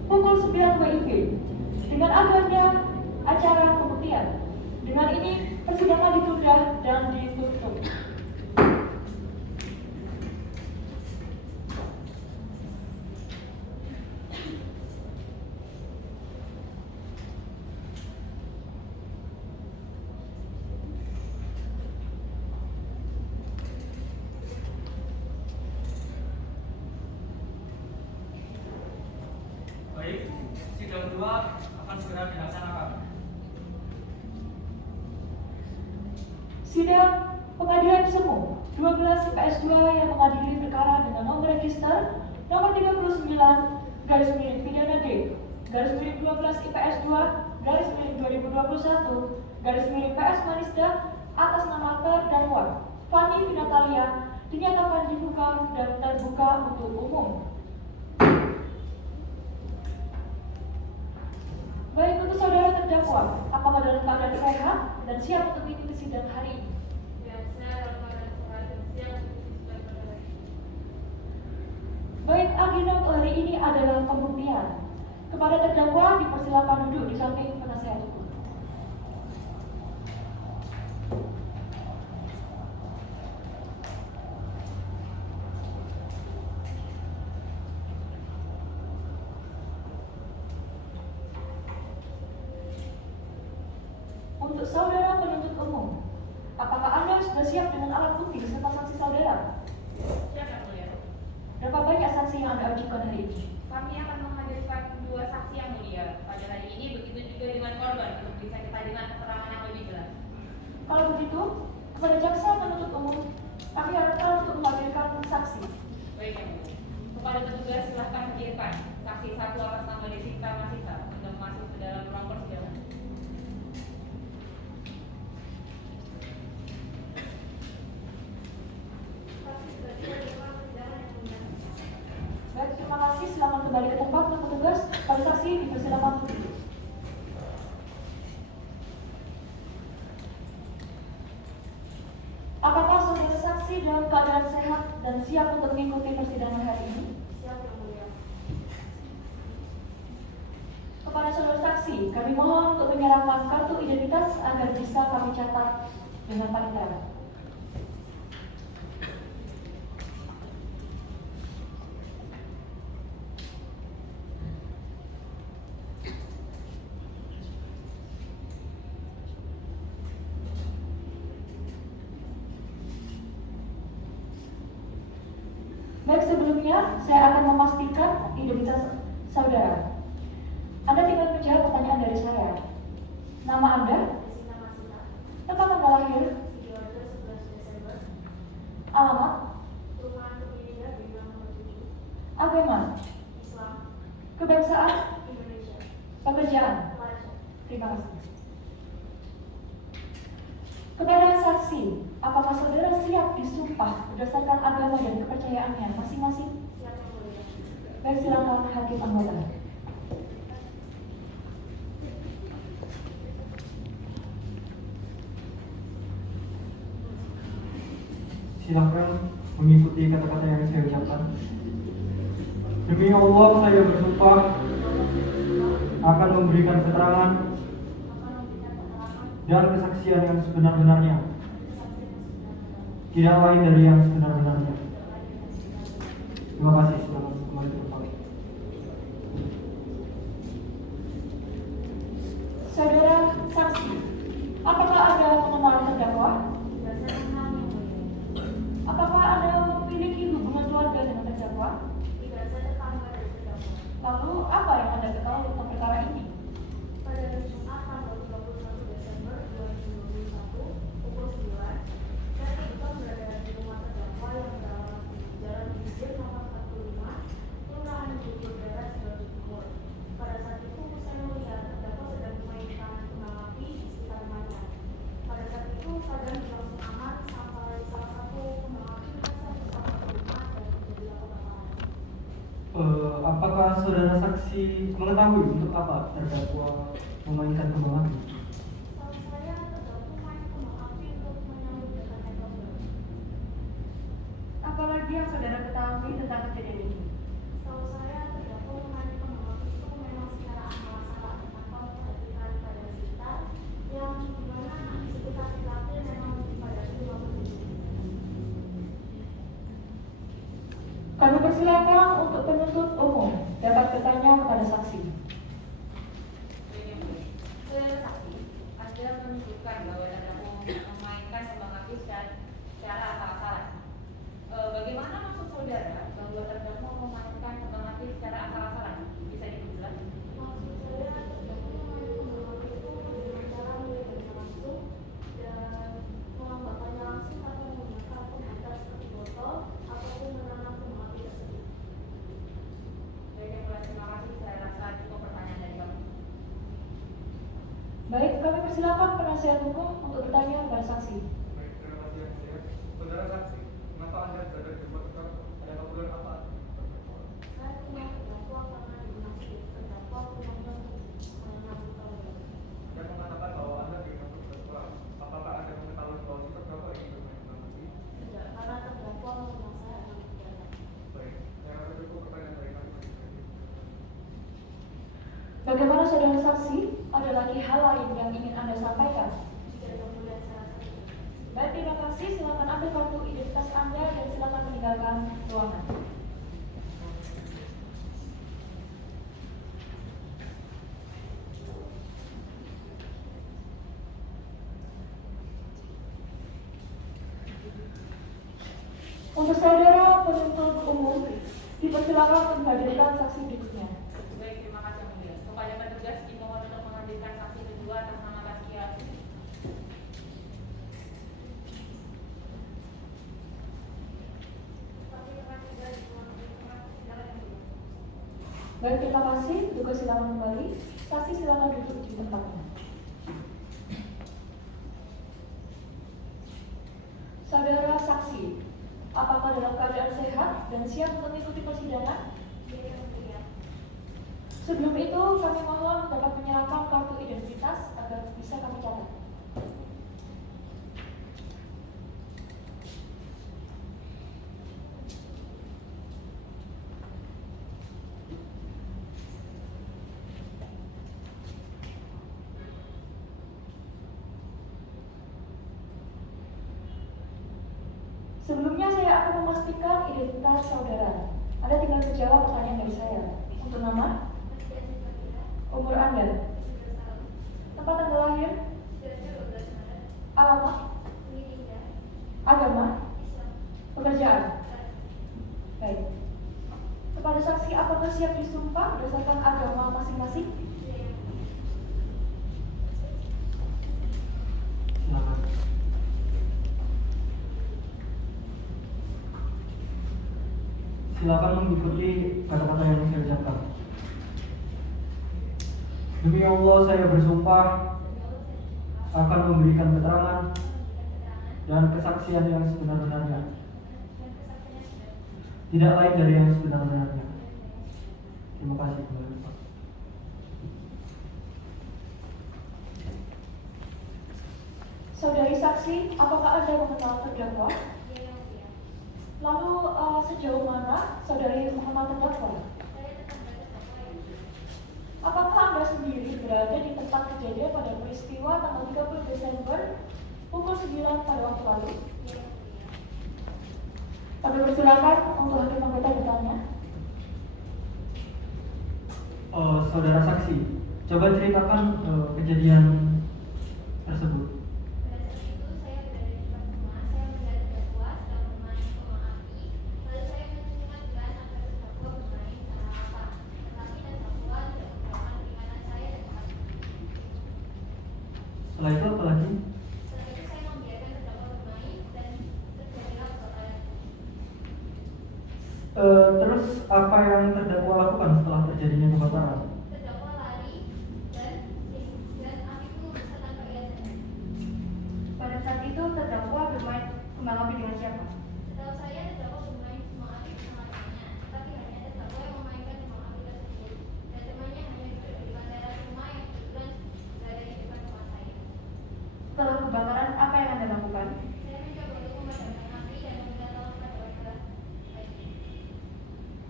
pukul 9 WIB dengan agenda acara pembuktian. Dengan ini persidangan ditunda dan ditutup. sidang 2 akan segera dilaksanakan. Sidang Pengadilan Semu 12 IPS 2 yang mengadili perkara dengan nomor register nomor 39 garis miring pidana D garis miring 12 IPS 2 garis miring 2021 garis miring PS Manisda atas nama terdakwa Fani Vinatalia dinyatakan dibuka dan terbuka untuk umum. Baik untuk saudara terdakwa, apakah dalam keadaan sehat dan siap untuk mengikuti sidang hari ini? Ya, saya dalam keadaan sehat dan siap untuk sidang pada hari ini. Baik, agenda untuk hari ini adalah pembuktian. Kepada terdakwa dipersilakan duduk di samping penasihat hukum. Untuk saudara penuntut umum, apakah Anda sudah siap dengan alat bukti beserta saksi saudara? Siap, Yang Mulia. Berapa banyak saksi yang Anda ajukan hari ini? Kami akan menghadirkan 2 saksi Yang Mulia pada hari ini, begitu juga dengan korban untuk bisa kita dengan keterangan yang lebih jelas. Kalau begitu, kepada jaksa penuntut umum, kami harapkan untuk menghadirkan saksi. Baik, Yang Mulia. Kepada petugas silahkan hadirkan saksi 1 atas nama Desita Masita untuk masuk ke dalam ruang persidangan. Baik, terima kasih. Selamat kembali ke tempat untuk petugas. Pada saksi dipersilakan untuk duduk. Apakah saudara saksi dalam keadaan sehat dan siap untuk mengikuti persidangan hari ini? Siap, Yang Mulia. Kepada saudara saksi, kami mohon untuk menyerahkan kartu identitas agar bisa kami catat dengan paling terang. Baik, sebelumnya saya akan memastikan identitas saudara. Anda tinggal menjawab pertanyaan dari saya. Nama Anda, Desita Masita, tempat tanggal lahir, Sidoarjo 11 Desember, alamat, Perumahan Kepindah Bilang nomor 7, agama, Islam, kebangsaan, Indonesia, pekerjaan. pelajar. Terima kasih. Kepada saksi, apakah saudara siap disumpah berdasarkan agama dan kepercayaannya masing-masing? Siap, Yang Mulia. Baik, silakan hakim anggota. Silakan mengikuti kata-kata yang saya ucapkan. Demi Allah, saya bersumpah akan memberikan keterangan dan kesaksian yang sebenar-benarnya, tidak lain dari yang sebenar-benarnya. Terima kasih. Selamat kembali ke tempat. Saudara saksi, apakah Anda mengenal terdakwa? Tidak saya kenal, Yang Mulia. Apakah Anda memiliki hubungan keluarga dengan terdakwa? Tidak saya tetangga dari terdakwa. Lalu, apa yang Anda ketahui tentang perkara ini? Pada hari Jumat tanggal 31 Desember 2021 pukul 9, saya kebetulan berada di rumah terdakwa yang beralamat di Jalan Bisir nomor 45, Kelurahan Bogor Darat, Sidoarjo Timur. Pada saat itu saya melihat terdakwa sedang memainkan kembang api di sekitar rumahnya. Pada saat itu keadaan berlangsung aman sampai salah satu kembang api menyasar ke salah satu rumah dan terjadilah kebakaran. Apakah saudara saksi mengetahui untuk apa terdakwa memainkan kembang api? Setahu saya terdakwa main kembang api untuk menyambut datangnya korban. Apalagi yang saudara ketahui tentang kejadian ini? Setahu saya terdakwa main kembang api itu memang secara asal-asalan tanpa memperhatikan pada sekitar yang dimana di sekitar tkp memang dipadati rumah penduduk. Kami persilakan untuk penuntut umum dapat bertanya kepada saksi. Baik, Yang Mulia. Saudara saksi, Anda menunjukkan bahwa terdakwa memainkan kembang api secara asal-asalan. Bagaimana maksud saudara bahwa terdakwa memainkan kembang api secara asal-asalan? Bisa dijelaskan? Maksud saya dipersilakan penasihat hukum untuk bertanya kepada saksi. Baik, terima kasih yang mulia. Saudara saksi, mengapa Anda berada di rumah tetap? Ada keperluan apa? Saya punya terdakwa karena dimasih terdakwa undang-undang menangkap. Yang mengatakan bahwa Anda tidak terdakwa. Apakah Anda mengetahui bahwa si terdakwa ingin bermain dengan Nabi? Tidak, karena terdakwa meminta saya akan berjalan. Baik, yang ada cukup pertanyaan dari kami. Bagaimana saudara saksi? Ada lagi hal lain yang ingin Anda sampaikan? Tidak kemudian saya rasa tidak. Baik, terima kasih. Silakan ambil kartu identitas Anda dan silakan meninggalkan ruangan. Untuk saudara penuntut umum, dipersilakan untuk menghadirkan saksi berikutnya. Baik, terima kasih yang mulia. Kepada petugas dimohon untuk menghadirkan saksi kedua atas nama Taskia. Baik, terima kasih. Petugas silakan kembali. Saksi silakan duduk di tempatnya. Saudara saksi, apakah dalam keadaan sehat dan siap mengikuti persidangan? Sebelum itu, kami mohon dapat menyerahkan kartu identitas agar bisa kami catat. Sebelumnya saya akan memastikan identitas saudara. Anda tinggal menjawab pertanyaan dari saya. Untuk nama, umur Anda, tempat tanggal lahir, alamat, agama, pekerjaan. Baik. Kepada saksi, apakah siap disumpah berdasarkan agama masing-masing? Silakan. Silakan mengikuti kata-kata yang saya ucapkan. Demi Allah saya bersumpah akan memberikan keterangan dan kesaksian yang sebenar-benarnya, tidak lain dari yang sebenar-benarnya. Terima kasih kembali, Pak. Saudari saksi, apakah Anda mengenal terdakwa? Lalu sejauh mana saudari mengenal terdakwa? Apakah Anda sendiri berada di tempat kejadian pada peristiwa tanggal 30 Desember pukul 9 pada waktu lalu? Kami persilakan untuk hakim anggota bertanya. Saudara saksi, coba ceritakan kejadian tersebut. Setelah itu apa lagi? Terus apa yang terdakwa lakukan setelah terjadinya kebakaran? Pada saat itu terdakwa bermain kembang api dengan siapa? Setahu saya terdakwa bermain kembang api bersama temannya, tetapi hanya terdakwa yang memainkan kembang api tersebut. Dan temannya hanya duduk di depan teras rumah yang kebetulan berada di depan rumah saya. Setelah kebakaran, apa yang Anda lakukan? Saya mencoba untuk memadamkan api dan meminta tolong pada warga lain.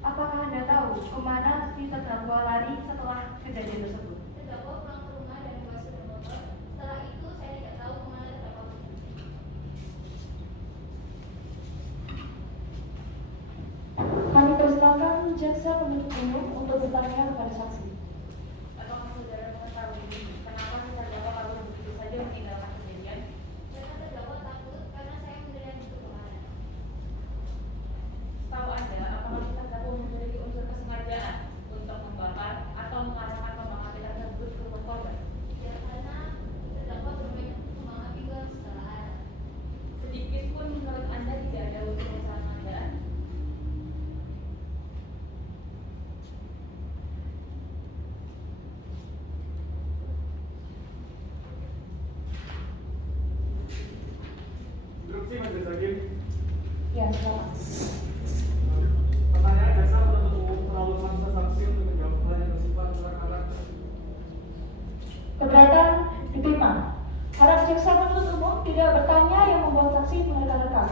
Apakah Anda tahu kemana si terdakwa lari setelah kejadian tersebut? Terdakwa pulang ke rumah dan membawa sepeda motor. Setelah itu saya tidak tahu kemana terdakwa pergi. Kami persilakan jaksa penuntut umum untuk bertanya kepada saksi. Apakah saudara mengetahui kenapa si terdakwa baru begitu saja meninggalkan kejadian? Karena terdakwa takut karena saya mendirikan itu kemarin. Tahu Anda, apakah si terdakwa memiliki unsur kesengajaan untuk membakar atau mengarahkan kembang api tersebut ke rumah korban? Tidak, karena terdakwa bermain kembang api ke segala arah. Sedikit pun menurut Anda tidak ada unsur kesengajaan? Permisi Majelis Hakim. Ya, silakan. Pertanyaan jaksa penuntut umum terlalu memaksa saksi untuk menjawab pertanyaan bersifat terang-terangan. Keberatan diterima. Harap jaksa penuntut umum tidak bertanya yang membuat saksi menerka-nerka.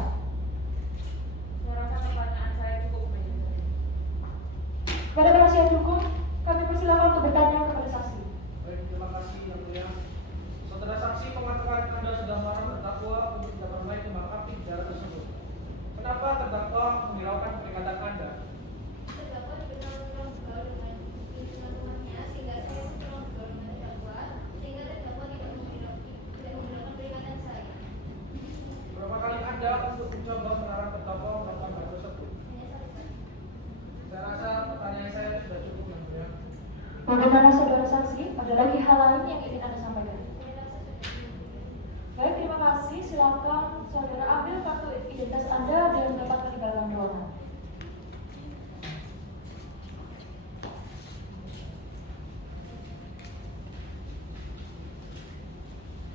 Saya rasa pertanyaan saya cukup, Majelis Hakim. Kepada penasihat hukum, kami persilakan untuk bertanya kepada saksi. Baik, terima kasih yang mulia. Saudara saksi mengatakan Anda sudah melarang terdakwa untuk tidak bermain kembang api di daerah tersebut. Kenapa terdakwa menghiraukan peringatan Anda? Terdakwa dikenal kurang bergaul dengan lingkungan rumahnya sehingga saya pun kurang bergaul dengan terdakwa sehingga terdakwa tidak menghiraukan peringatan saya. Berapa kali Anda untuk mencoba melarang terdakwa melakukan hal tersebut? Hanya satu kali. Saya rasa pertanyaan saya sudah cukup yang mulia. Bagaimana saudara saksi? Ada lagi hal lain yang ingin Anda sampaikan? Saya rasa sudah cukup. Baik, terima kasih. Silakan saudara ambil kartu identitas Anda dan dapat meninggalkan ruangan.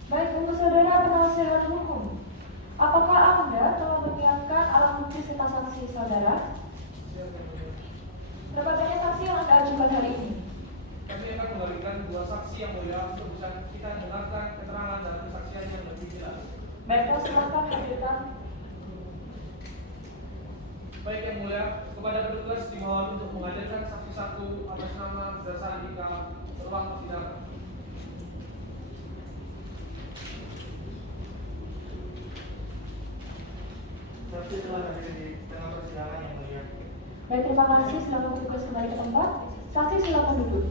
Baik, untuk saudara penasihat hukum, apakah Anda telah menyiapkan alat bukti serta saksi saudara? Siap, yang mulia. Berapa banyak saksi yang Anda ajukan hari ini? Kami akan memberikan 2 saksi yang mulia untuk bisa kita dengarkan keterangan dan kesaksian yang lebih jelas. Baiklah, silakan hadirkan. Baik yang mulia, kepada petugas dimohon untuk menghadirkan saksi 1 atas nama Zasa Andika ke ruang persidangan. Saksi telah hadir di tengah persidangan yang mulia. Baik, terima kasih. Silakan petugas kembali ke tempat. Saksi silakan duduk.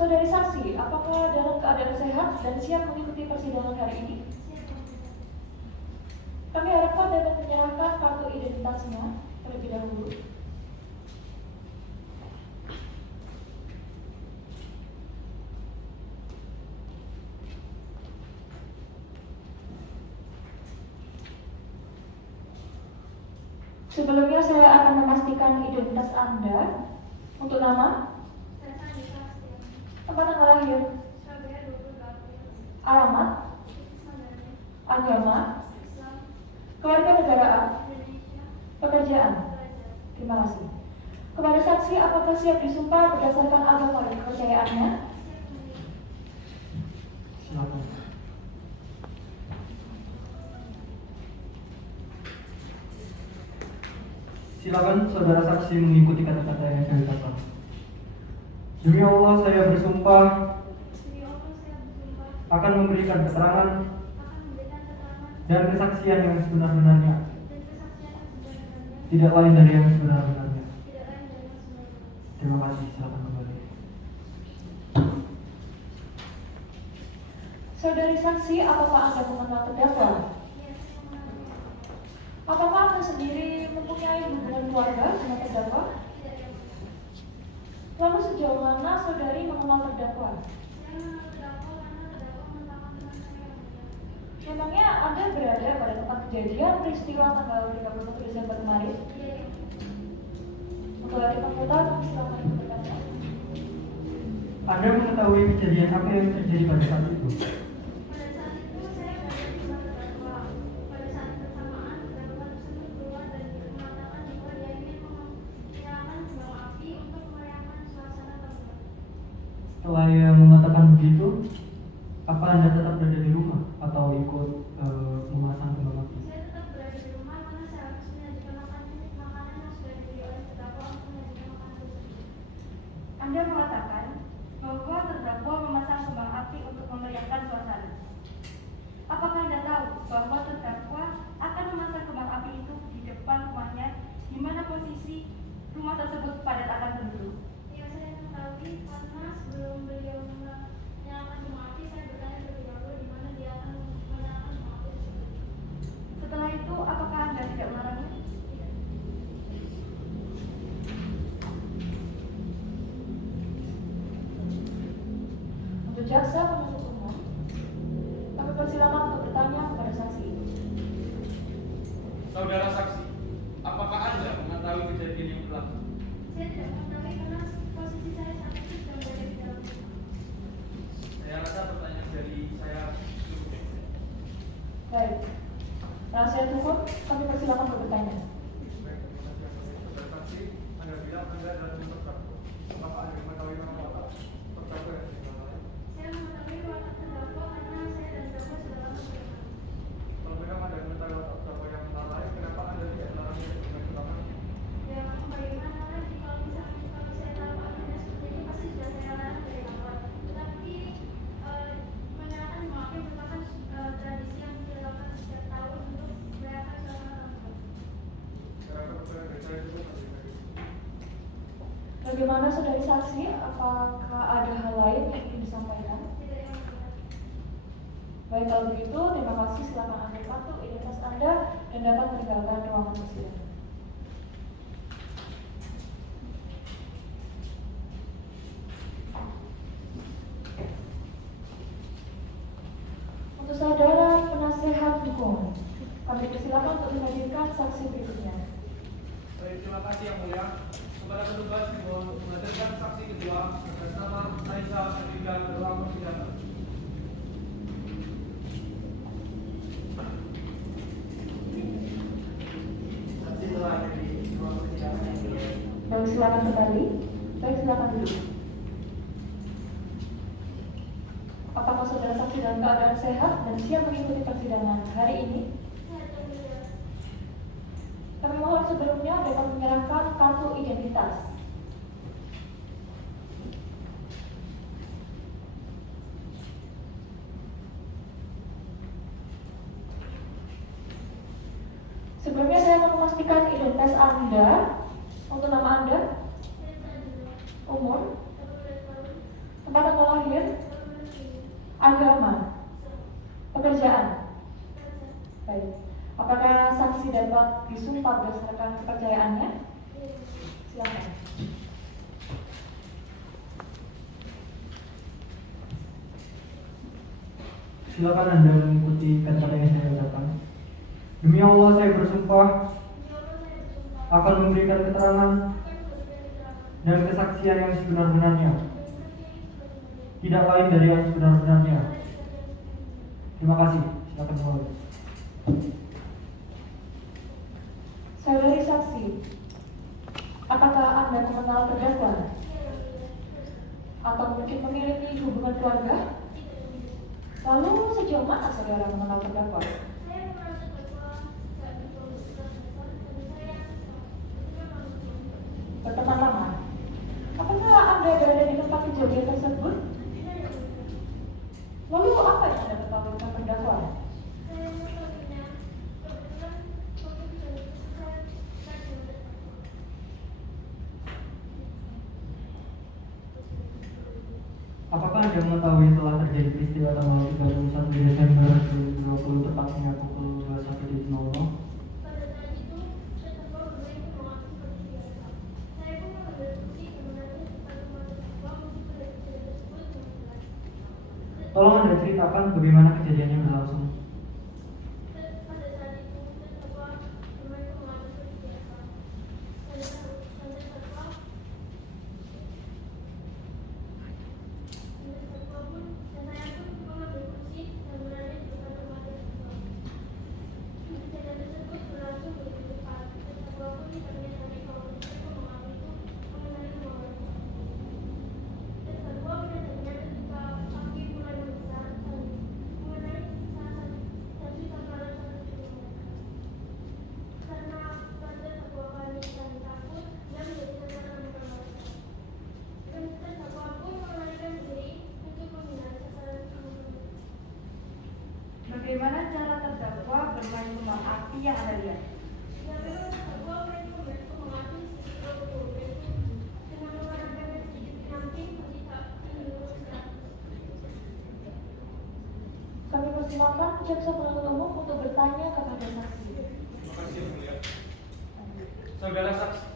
Saudari saksi, apakah dalam keadaan sehat dan siap mengikuti persidangan hari ini? Kami harapkan dapat menyerahkan kartu identitasnya terlebih dahulu. Sebelumnya saya akan memastikan identitas Anda. Untuk nama, Saya Andika Astian. tempat tanggal lahir, Surabaya 28. alamat, Islam agama, Islam keluarga negaraan, Indonesia pekerjaan. Belajar. Terima kasih. Kepada saksi, apakah siap disumpah berdasarkan agama dan kepercayaannya? Siap mulia. Silakan. Silakan saudara saksi mengikuti kata-kata yang saya ucapkan. Demi Allah saya bersumpah Demi Allah saya bersumpah akan memberikan keterangan akan memberikan keterangan dan kesaksian yang sebenar-benarnya, dan kesaksian yang sebenarnya tidak lain dari yang sebenar-benarnya. tidak lain dari yang sebenarnya. Terima kasih. Silakan kembali. Saudari saksi, apakah Anda mengenal terdakwa? Iya, saya mengenalnya. Apakah Anda sendiri mempunyai hubungan keluarga dengan terdakwa? Tidak yang mulia. Lalu sejauh mana saudari mengenal terdakwa? Saya mengenal terdakwa karena terdakwa menentangkan teman saya yang mulia. Memangnya Anda berada pada tempat kejadian peristiwa tanggal 31 Desember kemarin? Iya yang mulia. Untuk dari komputer, silakan berkata. Anda mengetahui kejadian apa yang terjadi pada saat itu? Pada saat itu saya berada di rumah terdakwa. Pada saat bersamaan terdakwa tersebut keluar dan mengatakan bahwa dia ingin menyalakan kembang api untuk merayakan suasana Ramadan. Setelah ia mengatakan begitu, apa Anda tetap berada di rumah atau ikut memasang kembang api? Saya tetap berada di rumah karena saya harus menyajikan makanan yang sudah dibeli oleh terdakwa untuk menyajikan makanan tersebut. Anda mengatakan bahwa terdakwa memasang kembang api untuk memeriahkan suasana. Apakah Anda tahu bahwa terdakwa akan memasang kembang api itu di depan rumahnya, di mana posisi rumah tersebut padat akan penduduk? Ya, saya mengetahui karena sebelum beliau menyalakan kembang api, saya bertanya terlebih dahulu di mana dia akan menyalakan kembang api tersebut. Setelah itu, apakah Anda tidak melarangnya? Tidak. Untuk jaksa penuntut umum, kami persilakan untuk bertanya kepada saksi. Saudara saksi, apakah Anda mengetahui kejadian yang berlaku? Saya tidak mengetahui karena posisi saya saat itu sedang berada di dalam rumah. Saya rasa pertanyaan dari saya Baik. Penasihat hukum, kami persilakan untuk bertanya. Baik, terima kasih yang mulia. Saudara saksi, Anda bilang Anda adalah tim terdakwa. Apakah Anda mengetahui nama watak terdakwa yang dikenal? Saya mengetahui watak terdakwa karena saya dan terdakwa sudah lama bersama. Kalau memang Anda mengetahui watak terdakwa yang melalai, kenapa Anda tidak melarangnya dengan keterangan? Ya, bagaimana lagi kalau misalnya kalau saya tahu adanya seperti ini pasti sudah saya larang dari awal. Tetapi menyalakan memakai merupakan tradisi yang dilakukan setiap tahun untuk merayakan suasana Ramadan. Saya rasa pertanyaan dari saya cukup sampai di sini. Bagaimana saudari saksi? Apakah ada hal lain yang ingin disampaikan? Tidak yang mulia. Baik, kalau begitu, terima kasih. Silakan ambil kartu identitas Anda dan dapat meninggalkan ruangan persidangan. Untuk saudara penasehat hukum, kami persilakan untuk menghadirkan saksi berikutnya. Baik, terima kasih yang mulia. Kepada petugas dimohon untuk menghadirkan saksi kedua atas nama Aisyah Adinda ke ruang persidangan. Saksi telah ada di ruang persidangan yang mulia. Baik, silakan kembali. Baik, silakan dulu. Apakah saudara saksi dalam keadaan sehat dan siap mengikuti persidangan hari ini? Saya yang mulia. Kami mohon sebelumnya dapat menyerahkan kartu identitas. Sebelumnya saya akan memastikan identitas Anda. Untuk nama Anda, Saya Adinda. umur, 18 tahun. tempat tanggal lahir, 18 ini. agama, pekerjaan. Kerja. Baik. Apakah saksi dapat disumpah berdasarkan kepercayaannya? Iya. Silakan. Silakan Anda mengikuti kata-kata yang saya ucapkan. Demi Allah saya bersumpah Demi Allah saya bersumpah. akan memberikan keterangan Akan memberikan keterangan. dan kesaksian yang sebenar-benarnya, Dan kesaksian yang sebenarnya. tidak lain dari yang sebenar-benarnya. Ada kesaksian yang sebenarnya. Terima kasih. Silakan mulai. Saudari saksi, apakah Anda mengenal terdakwa Saya yang mulia. atau mungkin memiliki hubungan keluarga? Tidak yang mulia. Lalu sejauh mana saudara mengenal terdakwa? Saya mengenal terdakwa sejak di bawah sekolah dasar dan saya ketika masuk Berteman lama. Apakah Anda berada di tempat kejadian tersebut? tidak yang mulia. Lalu apa yang Anda ketahui tentang terdakwa? Saya mengetahuinya kebetulan waktu kejadian itu saya dekat dengan terdakwa. Apakah Anda mengetahui telah terjadi peristiwa tanggal 31 Desember 2020 tepatnya pukul 21.00? Pada saat itu terdakwa bermain kemauan seperti biasa. Saya pun mengambil kursi dan menanti depan rumah terdakwa untuk melihat kejadian tersebut dengan jelas. Tolong Anda ceritakan bagaimana kejadiannya berlangsung. Pada saat itu terdakwa bermain kemauan seperti biasa. Terdakwa pun dan saya pun mengambil kursi dan berada di depan rumah terdakwa. Kejadian tersebut berlangsung begitu cepat. Terdakwa pun tidak menyadari kalau pemilik kemauan itu mengenai kemauan. Terdakwa menyadarinya ketika api mulai membesar dan mengenai salah satu tangkalan satu kilometer. Karena terdakwa panik dan takut, dia menjadi sasaran berbahaya. Dan terdakwa pun melarikan diri untuk menghindari sasaran tersebut. Bagaimana cara terdakwa bermain kembang api yang Anda lihat? Ya memang terdakwa berani memberi pengalaman sekitar 20 menit dengan menggunakan sedikit penyamping ketika ingin luruskan. Kami persilakan jaksa penuntut umum untuk bertanya kepada saksi. Terima kasih yang mulia. Saudara saksi,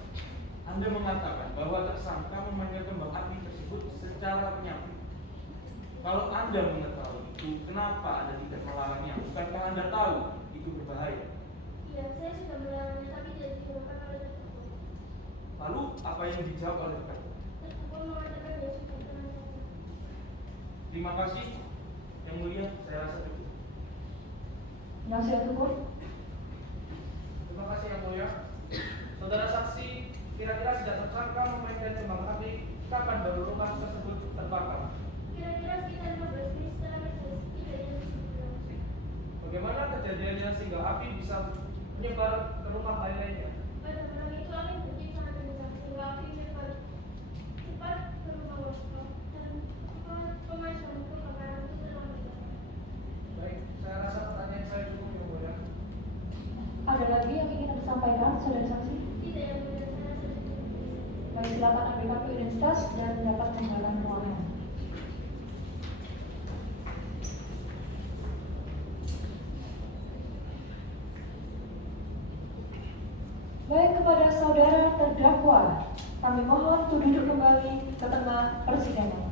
Anda mengatakan bahwa tersangka memainkan kembang api tersebut secara menyamping. Kalau Anda mengetahui itu, kenapa Anda tidak melarangnya? Bukankah Anda tahu itu berbahaya? Ya, saya sudah melarangnya tapi tidak digunakan oleh terdakwa. Lalu apa yang dijawab oleh terdakwa? Terdakwa mengatakan dia sudah tenang saja. Terima kasih yang mulia, saya rasa cukup. Penasihat hukum. Terima kasih Yang Mulia. Saudara saksi, kira-kira sidang tersangka memainkan kembang api kapan baru rumah tersebut terbakar? Kira-kira sekitar 15 menit setelah kejadian tersebut. Bagaimana kejadiannya sehingga api bisa menyebar ke rumah lain-lainnya? Pada malam itu angin bertiup sangat kencang sehingga api menyebar cepat ke rumah warga dan pemadam kebakaran itu terlambat. Baik, saya rasa pertanyaan saya cukup Yang Mulia. Ada lagi yang ingin Anda sampaikan, saudara saksi? Tidak Yang Mulia, saya rasa cukup. Baik, silakan ambil kartu identitas dan dapat meninggalkan ruangan. Baik, kepada saudara terdakwa, kami mohon untuk duduk kembali ke tengah persidangan.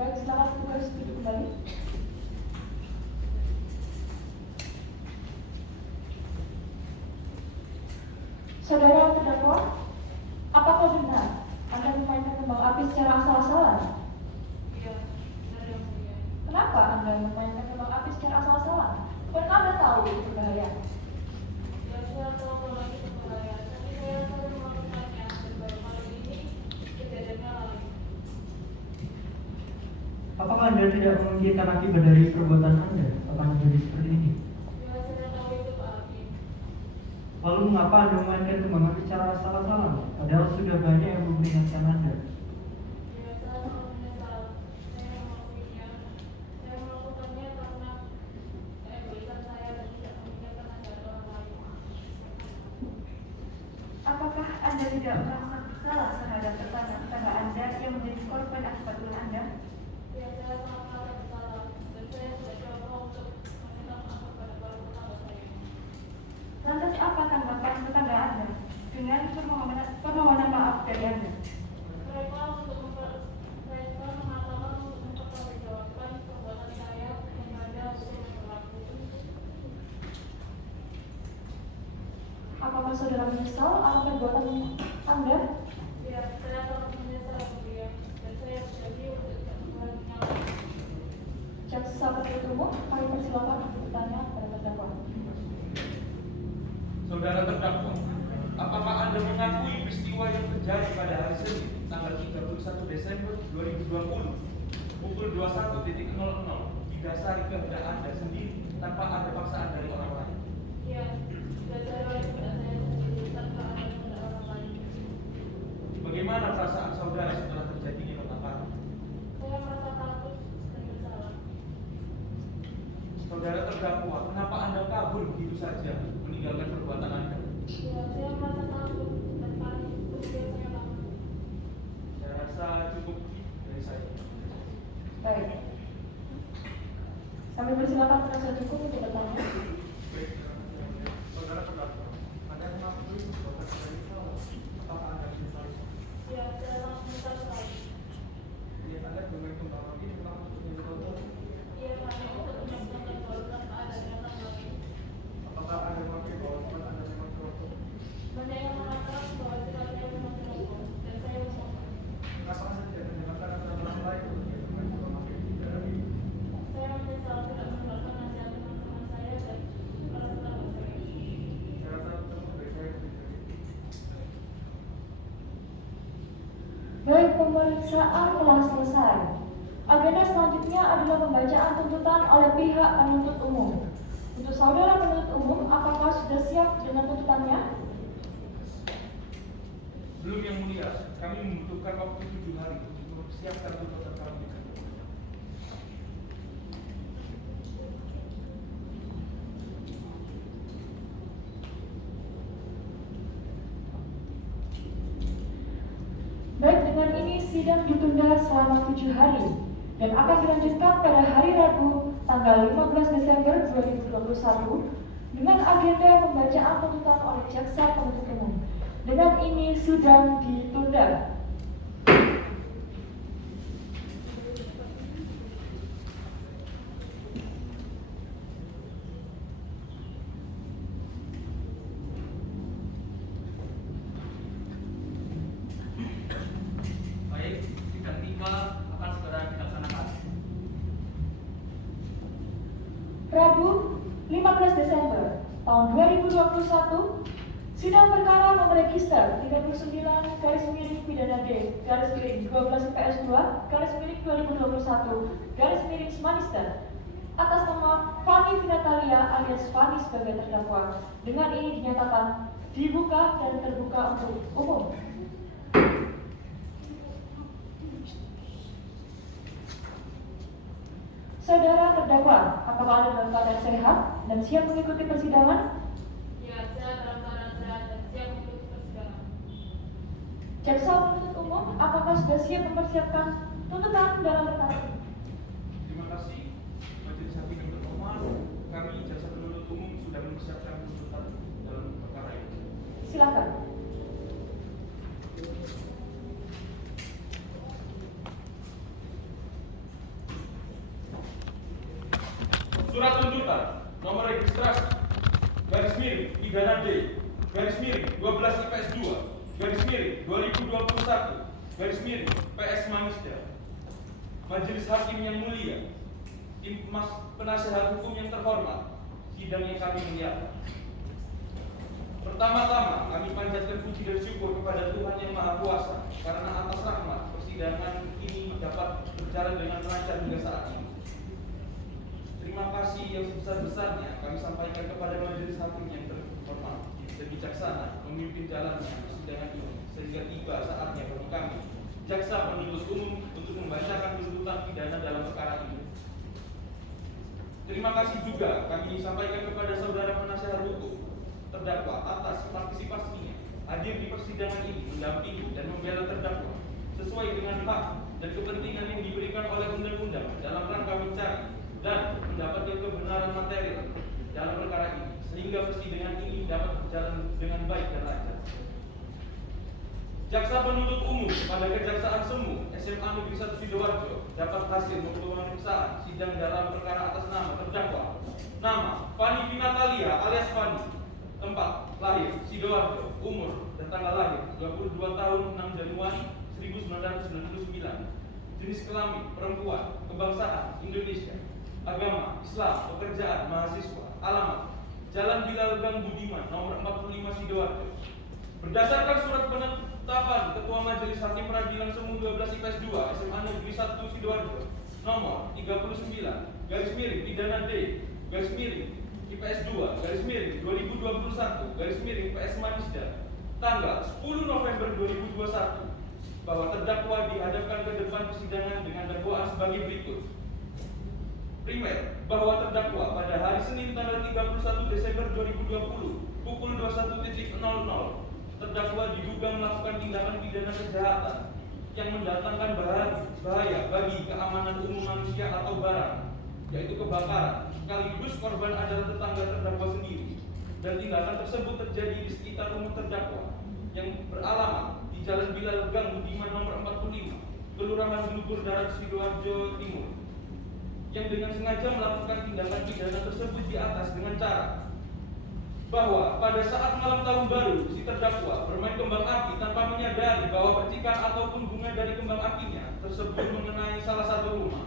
Baik, silakan tugas duduk kembali. Saudara terdakwa, apakah benar Anda memainkan kembang api secara asal-asalan? Iya, benar Yang Mulia. Kenapa Anda memainkan kembang api secara asal-asalan? Bukankah Anda tahu itu berbahaya? Ya, saya tahu kalau itu berbahaya, tapi saya selalu melakukannya dan baru kali ini kejadiannya lain. Apakah Anda tidak memungkinkan akibat dari perbuatan Anda akan menjadi seperti ini? Ya, saya tahu itu Pak Hakim. Lalu mengapa Anda memainkan kembang api secara asal-asalan? Padahal sudah banyak yang memperingatkan Anda. Ya, saya sangat menyesal. Saya melakukannya. Saya melakukannya karena keegoisan saya dan tidak memikirkan hajat orang lain. Apakah Anda tidak merasa bersalah terhadap tetangga Anda yang menjadi korban akibat ulah Anda? Ya, saya sangat merasa bersalah dan saya sudah coba untuk meminta maaf kepada para tetangga saya. Lantas apa tanggapan tetangga Anda dengan permohonan maaf dari Anda? Mereka mengatakan untuk mempertanggungjawabkan perbuatan saya kepada hukum yang berlaku. Apakah saudara menyesal akan perbuatan Anda? Ya, saya sangat menyesal Mulia dan saya berjanji untuk tidak mengulanginya lagi. Jaksa penuntut umum, kami persilakan untuk bertanya kepada terdakwa. Saudara terdakwa, apakah Anda mengakui peristiwa yang terjadi pada hari Senin, tanggal 31 Desember 2020, pukul 21.00 didasari kehendak Anda sendiri tanpa ada paksaan dari orang lain? Ya, dan saya oleh kepada saya sendiri tanpa ada kepada orang lain. Bagaimana perasaan saudara setelah terjadinya kebakaran? Saya merasa takut dan bersalah. Saudara terdakwa, kenapa Anda kabur begitu saja meninggalkan perbuatan Anda? Ya, saya merasa takut dan panik. Kemudian saya takut. Saya rasa cukup dari saya. Baik. Kami persilakan penasihat hukum untuk bertanya. Baik, saudara terdakwa, Anda mengakui perbuatan Anda itu salah. Apakah Anda menyesal? Ya, saya sangat menyesal sekali. Niat Anda bermain kembang api memang untuk menyebabkan. Iya, hanya untuk menyaksikan baru tanpa ada niatan lain. Apakah Anda mengakui bahwa sifat Anda memang ceroboh? Banyak yang mengatakan bahwa sifat saya memang ceroboh dan saya memohon. Kenapa Anda tidak mendengarkan nasihat orang lain untuk tidak bermain kembang api di daerah ini? Saya menyesal tidak mendengarkan nasihat teman-teman saya dan para tetangga saya. Saya rasa cukup dari saya lebih dari itu. Baik, pemeriksaan telah selesai. Agenda selanjutnya adalah pembacaan tuntutan oleh pihak penuntut umum. Untuk saudara penuntut umum, apakah sudah siap dengan tuntutannya? Belum Yang Mulia, kami membutuhkan waktu 7 hari untuk mempersiapkan tuntutan kami. Baik, dengan ini sidang ditunda selama 7 hari dan akan dilanjutkan pada hari Rabu tanggal 15 Desember 2021 dengan agenda pembacaan tuntutan oleh jaksa penuntut umum. Dengan ini sidang ditunda. Rabu 15 Desember tahun 2021, sidang perkara nomor register 39-12-IPS2-2021 atas nama Fanny Vinatalia alias Fanny sebagai terdakwa. Dengan ini dinyatakan dibuka dan terbuka untuk umum. Saudara terdakwa, apakah Anda dalam keadaan sehat dan siap mengikuti persidangan? Ya, saya dalam keadaan sehat dan siap mengikuti persidangan. Jaksa penuntut umum, apakah sudah siap mempersiapkan tuntutan dalam perkara ini? Terima kasih Majelis Hakim yang terhormat. Kami jaksa penuntut umum sudah mempersiapkan tuntutan dalam perkara ini. Silakan. Surat tuntutan nomor registrasi garis miring pidana D garis miring 12 IPS 2 garis miring 2021 garis miring PS Manisda. Majelis Hakim yang mulia, tim penasehat hukum yang terhormat, sidang yang kami muliakan. Pertama-tama kami panjatkan puji dan syukur kepada Tuhan yang Maha Kuasa karena atas rahmat persidangan ini dapat berjalan dengan lancar hingga saat ini. Terima kasih yang sebesar-besarnya kami sampaikan kepada Majelis Hakim yang terhormat dan bijaksana memimpin jalannya persidangan ini sehingga tiba saatnya bagi kami jaksa penuntut umum untuk membacakan tuntutan pidana dalam perkara ini. Terima kasih juga kami sampaikan kepada saudara penasihat hukum terdakwa atas partisipasinya hadir di persidangan ini mendampingi dan membela terdakwa sesuai dengan hak dan kepentingan yang diberikan oleh undang-undang dalam rangka mencari dan mendapatkan kebenaran material dalam perkara ini sehingga persidangan ini dapat berjalan dengan baik dan lancar. Jaksa penuntut umum pada Kejaksaan Semu SMA Negeri 1 Sidoarjo dapat hasil pemeriksaan sidang dalam perkara atas nama terdakwa nama Fanny Vinatalia alias Fanny, tempat lahir Sidoarjo, umur dan tanggal lahir 22 tahun 6 Januari 1999, jenis kelamin perempuan, kebangsaan Indonesia, agama Islam, pekerjaan mahasiswa, alamat Jalan Bilal Gang Budiman nomor 45 Sidoarjo. Berdasarkan surat penetapan Ketua Majelis Hakim Peradilan Semu 12 IPS 2 SMA Negeri 1 Sidoarjo nomor 39 garis miring pidana D garis miring IPS 2 garis miring 2021 garis miring PS Manisda tanggal 10 November 2021 bahwa terdakwa dihadapkan ke depan persidangan dengan dakwaan sebagai berikut. Primer, bahwa terdakwa pada hari Senin tanggal 31 Desember 2020 pukul 21.00 terdakwa diduga melakukan tindakan pidana kejahatan yang mendatangkan bahaya bagi keamanan umum manusia atau barang, yaitu kebakaran, sekaligus korban adalah tetangga terdakwa sendiri, dan tindakan tersebut terjadi di sekitar rumah terdakwa yang beralamat di Jalan Bilal Gang Budiman nomor 45, Kelurahan Bulukur Darat Sidoarjo Timur, yang dengan sengaja melakukan tindakan pidana tersebut di atas dengan cara bahwa pada saat malam tahun baru si terdakwa bermain kembang api tanpa menyadari bahwa percikan ataupun bunga dari kembang apinya tersebut mengenai salah satu rumah,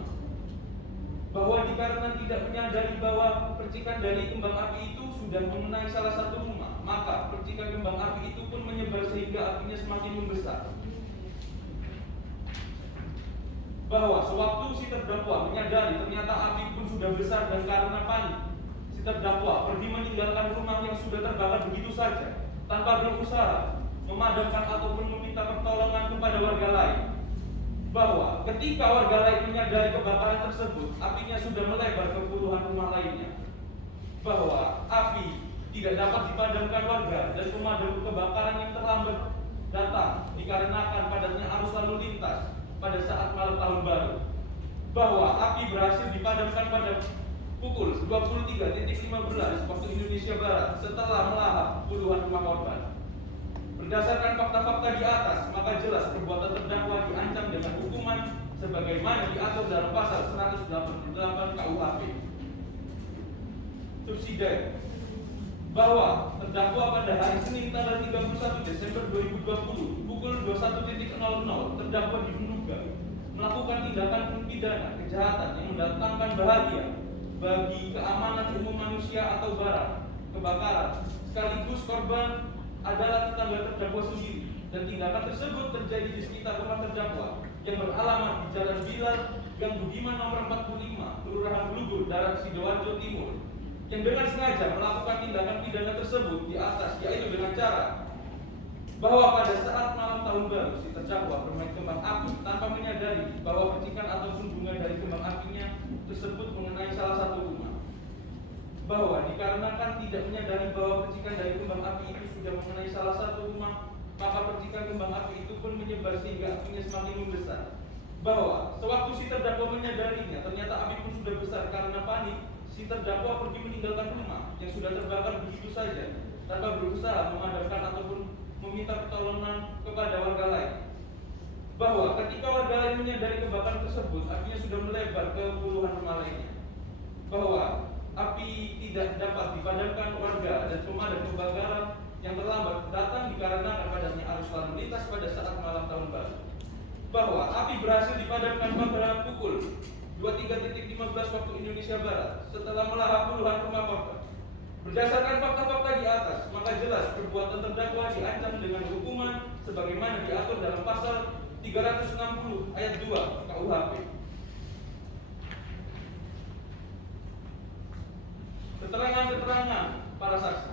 bahwa dikarenakan tidak menyadari bahwa percikan dari kembang api itu sudah mengenai salah satu rumah, maka percikan kembang api itu pun menyebar sehingga apinya semakin membesar. Bahwa sewaktu si terdakwa menyadari ternyata api pun sudah besar dan karena panik, si terdakwa pergi meninggalkan rumah yang sudah terbakar begitu saja tanpa berusaha memadamkan ataupun meminta pertolongan kepada warga lain. Bahwa ketika warga lain menyadari kebakaran tersebut, apinya sudah melebar ke puluhan rumah lainnya. Bahwa api tidak dapat dipadamkan warga dan pemadam kebakaran yang terlambat datang dikarenakan padatnya arus lalu lintas pada saat malam tahun baru. Bahwa api berhasil dipadamkan pada pukul 23.15 waktu Indonesia Barat setelah melahap puluhan rumah korban. Berdasarkan fakta-fakta di atas, maka jelas perbuatan terdakwa diancam dengan hukuman sebagaimana diatur dalam pasal 188 KUHP. Subsidiary, bahwa terdakwa pada hari Senin tanggal 31 Desember 2020 pukul 21.00 terdakwa diduga melakukan tindakan pidana kejahatan yang mendatangkan bagi keamanan umum manusia atau barang, kebakaran, sekaligus korban adalah tetangga terdakwa sendiri, dan tindakan tersebut terjadi di sekitar rumah terdakwa yang beralamat di Jalan Bilar, Gang Budiman nomor 45, Kelurahan Blugur, Darat Sidoarjo Timur, yang dengan sengaja melakukan tindakan pidana tersebut di atas, yaitu dengan cara bahwa pada saat malam tahun baru si terdakwa bermain kembang api tanpa menyadari bahwa percikan atau bunga dari kembang apinya tersebut mengenai salah satu rumah. Bahwa dikarenakan tidak menyadari bahwa percikan dari kembang api itu sudah mengenai salah satu rumah, maka percikan kembang api itu pun menyebar sehingga apinya semakin membesar. Bahwa sewaktu si terdakwa menyadarinya, ternyata api pun sudah besar. Karena panik, si terdakwa pergi meninggalkan rumah yang sudah terbakar begitu saja tanpa berusaha memadamkan ataupun meminta pertolongan kepada warga lain. Bahwa ketika warga lain menyadari kebakaran tersebut, apinya sudah melebar ke puluhan rumah lainnya. Bahwa api tidak dapat dipadamkan warga dan pemadam kebakaran yang terlambat datang dikarenakan padamnya arus lalu lintas pada saat malam tahun baru. Bahwa api berhasil dipadamkan pada pukul 23.15 waktu Indonesia Barat setelah melahap puluhan rumah korban. Berdasarkan fakta-fakta di atas, maka jelas perbuatan terdakwa diancam dengan hukuman sebagaimana diatur dalam pasal 360 ayat 2 KUHP. Keterangan-keterangan para saksi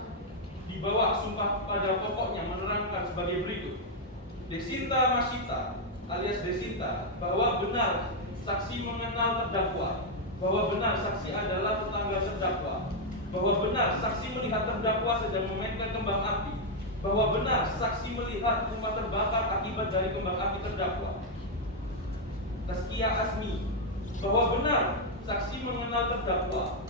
di bawah sumpah pada pokoknya menerangkan sebagai berikut. Desinta Masita alias Desinta bahwa benar saksi mengenal terdakwa, bahwa benar saksi adalah tetangga terdakwa, bahwa benar saksi melihat terdakwa sedang memainkan kembang api, bahwa benar saksi melihat rumah terbakar akibat dari kembang api terdakwa. Taskia Asmi bahwa benar saksi mengenal terdakwa,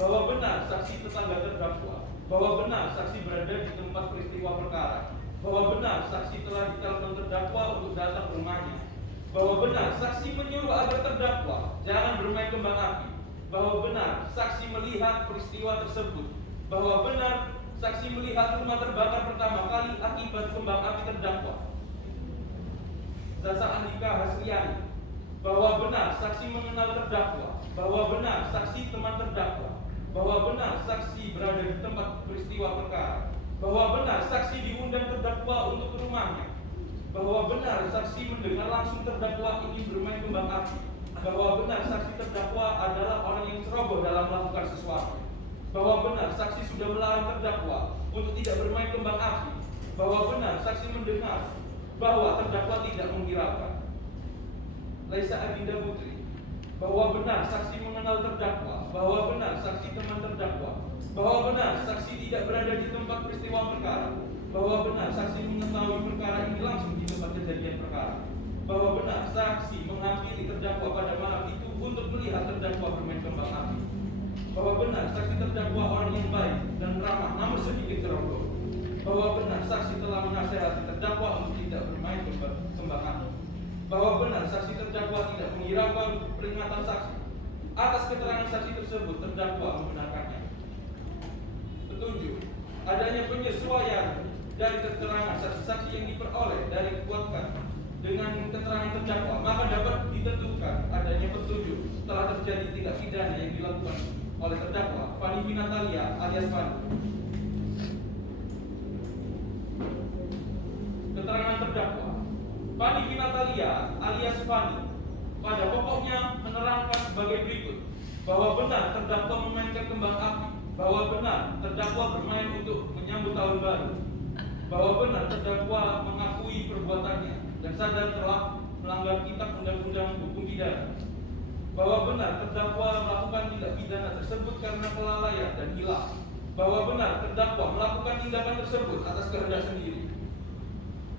bahwa benar saksi tetangga terdakwa, bahwa benar saksi berada di tempat peristiwa perkara, bahwa benar saksi telah ditelepon terdakwa untuk datang ke rumahnya, bahwa benar saksi menyuruh agar terdakwa jangan bermain kembang api, bahwa benar saksi melihat peristiwa tersebut, bahwa benar saksi melihat rumah terbakar pertama kali akibat kembang api terdakwa. Zasa Andika Hasriani bahwa benar saksi mengenal terdakwa, bahwa benar saksi teman terdakwa, bahwa benar saksi berada di tempat peristiwa perkara, bahwa benar saksi diundang terdakwa untuk ke rumahnya, bahwa benar saksi mendengar langsung terdakwa ingin bermain kembang api, bahwa benar saksi terdakwa adalah orang yang ceroboh dalam melakukan sesuatu, bahwa benar saksi sudah melarang terdakwa untuk tidak bermain kembang api, bahwa benar saksi mendengar bahwa terdakwa tidak menghiraukan. Laisa Adinda Putri bahwa benar saksi mengenal terdakwa, bahwa benar saksi teman terdakwa, bahwa benar saksi tidak berada di tempat peristiwa perkara, bahwa benar saksi mengetahui perkara ini langsung di tempat kejadian perkara, bahwa benar saksi menghampiri terdakwa pada malam itu untuk melihat terdakwa bermain kembang api, bahwa benar saksi terdakwa orang yang baik dan ramah namun sedikit ceroboh, bahwa benar saksi telah menasihati terdakwa untuk tidak bermain kembang api, bahwa benar saksi terdakwa tidak menghiraukan peringatan saksi. Atas keterangan saksi tersebut terdakwa membenarkannya. Petunjuk: adanya penyesuaian dari keterangan saksi-saksi yang diperoleh dari kuatkan dengan keterangan terdakwa, maka dapat ditentukan adanya petunjuk telah terjadi tindak pidana yang dilakukan oleh terdakwa Fani Natalia alias Fani. Keterangan terdakwa Fani Natalia alias Fani pada pokoknya menerangkan sebagai berikut: bahwa benar terdakwa memainkan kembang api, bahwa benar terdakwa bermain untuk menyambut tahun baru, bahwa benar terdakwa mengakui perbuatannya dan sadar telah melanggar kitab undang-undang hukum pidana, bahwa benar terdakwa melakukan tindak pidana tersebut karena kelalaian dan hilang, bahwa benar terdakwa melakukan tindakan tersebut atas kehendak sendiri.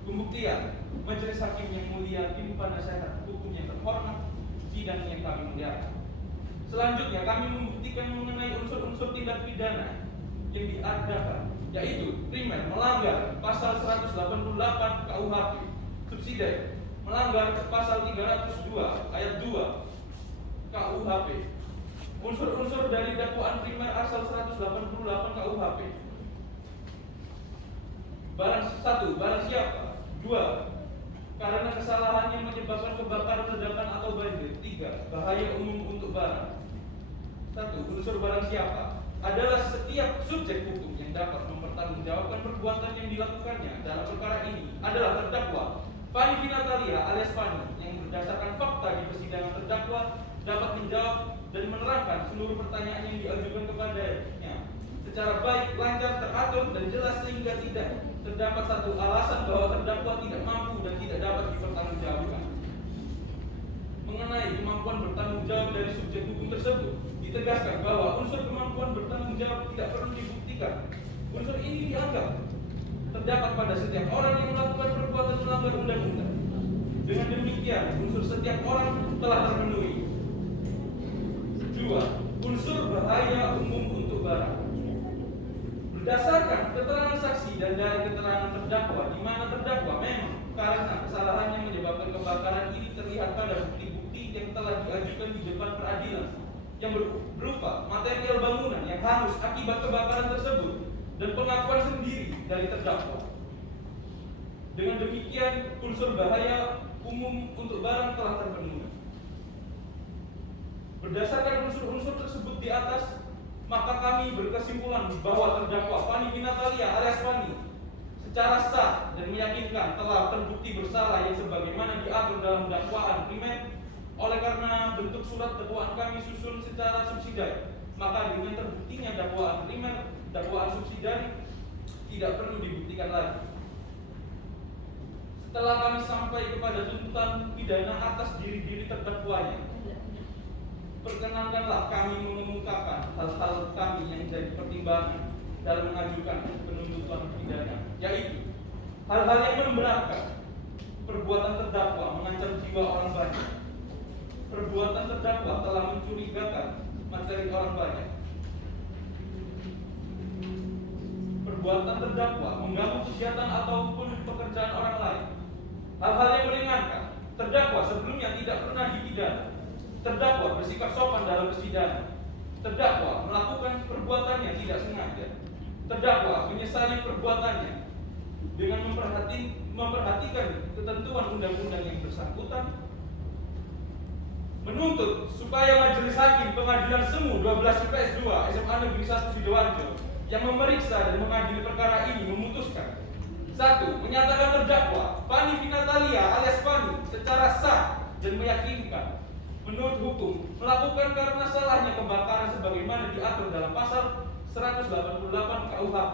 Pembuktian: Majelis Hakim yang mulia, tim penasehat hukum yang terhormat, sidang yang kami muliakan. Selanjutnya kami membuktikan mengenai unsur-unsur tindak pidana yang diadakan, yaitu primer melanggar pasal 188 KUHP, subsidiar melanggar pasal 302 ayat 2 KUHP. Unsur-unsur dari dakwaan primer asal 188 KUHP. Barang siapa. 2. Karena kesalahannya menyebabkan kebakaran, ledakan atau banjir. 3. Bahaya umum untuk barang. 1. Unsur barang siapa adalah setiap subjek hukum yang dapat mempertanggungjawabkan perbuatan yang dilakukannya dalam perkara ini adalah terdakwa Fanny Vinatalia alias Fanny yang berdasarkan fakta di persidangan terdakwa dapat menjawab dan menerangkan seluruh pertanyaan yang diajukan kepadanya secara baik, lancar, teratur, dan jelas sehingga tidak terdapat satu alasan bahwa terdakwa tidak mampu dan tidak dapat dipertanggungjawabkan. Mengenai kemampuan bertanggung jawab dari subjek hukum tersebut, ditegaskan bahwa unsur kemampuan bertanggung jawab tidak perlu dibuktikan. Unsur ini dianggap terdapat pada setiap orang yang melakukan perbuatan melanggar undang-undang. Dengan demikian, unsur setiap orang telah terpenuhi. 2. Unsur bahaya umum untuk barang. Berdasarkan keterangan saksi dan dari keterangan terdakwa, di mana terdakwa memang karena kesalahannya menyebabkan kebakaran ini terlihat pada bukti-bukti yang telah diajukan di depan peradilan yang berupa material bangunan yang hangus akibat kebakaran tersebut dan pengakuan sendiri dari terdakwa. Dengan demikian, unsur bahaya umum untuk barang telah terpenuhi. Berdasarkan unsur-unsur tersebut di atas, maka kami berkesimpulan bahwa terdakwa Fanny Vinatalia alias Fanny secara sah dan meyakinkan telah terbukti bersalah yang sebagaimana diatur dalam dakwaan primer. Oleh karena bentuk surat dakwaan kami susun secara subsidiar, maka dengan terbuktinya dakwaan primer, dakwaan subsidiar tidak perlu dibuktikan lagi. Setelah kami sampai kepada tuntutan pidana atas diri-diri terdakwanya, perkenankanlah kami mengemukakan hal-hal kami yang jadi pertimbangan dalam mengajukan penuntutan pidana, yaitu hal-hal yang membenarkan perbuatan terdakwa mengancam jiwa orang banyak, perbuatan terdakwa telah mencurigakan materi orang banyak, perbuatan terdakwa mengganggu kegiatan ataupun pekerjaan orang lain, hal-hal yang meringankan terdakwa sebelumnya tidak pernah dipidana, terdakwa bersikap sopan dalam persidangan, terdakwa melakukan perbuatannya tidak sengaja, terdakwa menyesali perbuatannya dengan memperhatikan ketentuan undang-undang yang bersangkutan, menuntut supaya Majelis Hakim Pengadilan Semu 12 IPS 2 SMA Negeri 1 Sidoarjo yang memeriksa dan mengadili perkara ini memutuskan: 1. Menyatakan terdakwa Fanny Vinatalia alias Fanny secara sah dan meyakinkan menurut hukum melakukan karena salahnya kebakaran sebagaimana diatur dalam pasal 188 KUHP.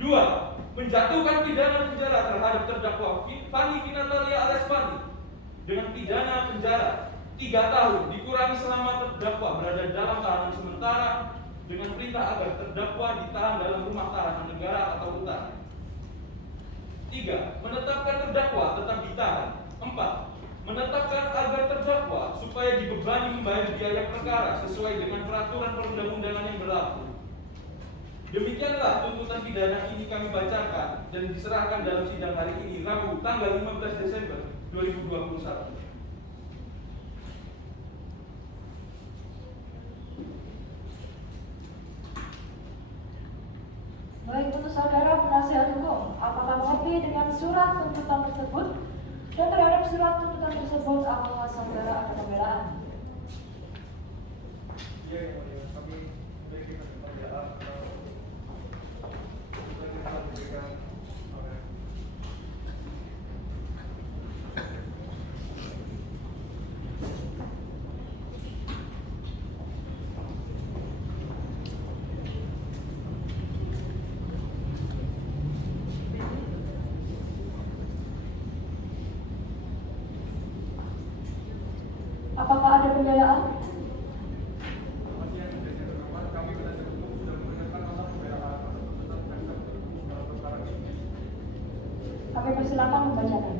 2. Menjatuhkan pidana penjara terhadap terdakwa Fanny Vinatalia alias Fanny dengan pidana penjara 3 tahun dikurangi selama terdakwa berada dalam tahanan sementara dengan perintah agar terdakwa ditahan dalam rumah tahanan negara atau hutan. 3. Menetapkan terdakwa tetap ditahan. 4. Menetapkan agar terdakwa supaya dibebani membayar biaya perkara sesuai dengan peraturan perundang-undangan yang berlaku. Demikianlah tuntutan pidana ini kami bacakan dan diserahkan dalam sidang hari ini, Rabu tanggal 15 Desember 2021. Baik, untuk saudara penasihat hukum, apakah mengerti dengan surat tuntutan tersebut? Dan terhadap surat tuntutan tersebut, apakah saudara ada pembelaan? Iya, yang mulia, kami memberikan pembelaan tuntutan yang telah diberikan oleh Apakah ada pembelaan? Masih yang menjadi terhormat, kami penasihat hukum sudah memberikan nota pembelaan atas tuntutan jaksa penuntut umum dalam perkara ini. Kami persilakan membacakan.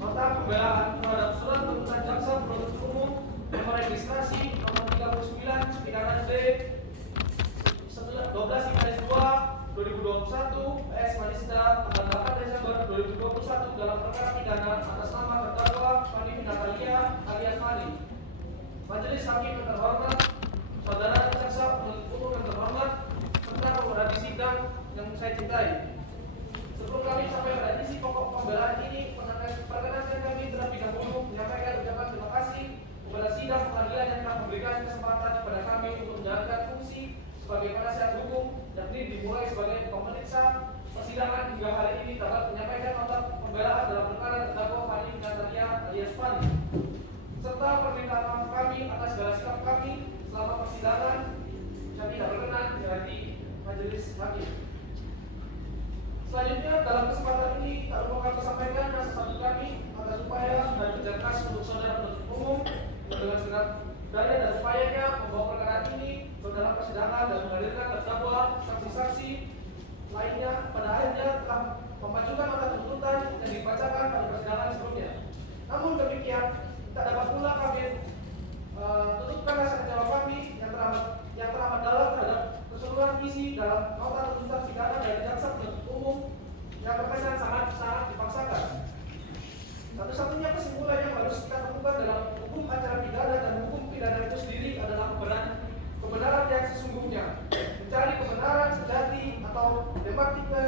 Nota pembelaan terhadap surat tuntutan jaksa penuntut umum nomor registrasi nomor 39 pidana D 12 IPS 2 2021 PS Manista tanggal 8 Desember 2021 dalam perkara pidana atas nama terdakwa Fanny Vinatalia alias Fanny. Majelis Hakim yang terhormat, saudara jaksa penuntut umum yang terhormat, serta penghormati sidang yang saya cintai. Sebelum kami sampai pada isi pokok pembelaan ini, perkenankan kami terlebih dahulu menyampaikan ucapan memberikan kesempatan kepada kami untuk menjalankan fungsi sebagai penasihat hukum, yakni dimulai sebagai pemeriksa persidangan hingga hari ini dapat menyampaikan nota pembelaan dalam perkara terdakwa Fani Natalia alias Fani, serta permintaan maaf kami atas segala sikap kami selama persidangan yang tidak berkenan dari majelis hakim. Selanjutnya dalam kesempatan ini tak lupa kami sampaikan rasa sakit kami atas upaya dan kerja keras untuk saudara penuntut umum dengan segala daya dan upayanya membawa perkara ini ke dalam persidangan dan menghadirkan terdakwa saksi-saksi lainnya pada akhirnya telah memajukan nota tuntutan yang dibacakan pada persidangan sebelumnya. Namun demikian tak dapat pula kami tutupkan rasa kecewa kami yang teramat dalam terhadap keseluruhan isi dalam nota tuntutan pidana dari jaksa penuntut umum yang terkesan sangat dipaksakan. Satu-satunya kesimpulan yang harus kita temukan dalam hukum acara pidana dan hukum pidana itu sendiri adalah kebenaran yang sesungguhnya, mencari kebenaran sejati atau dematika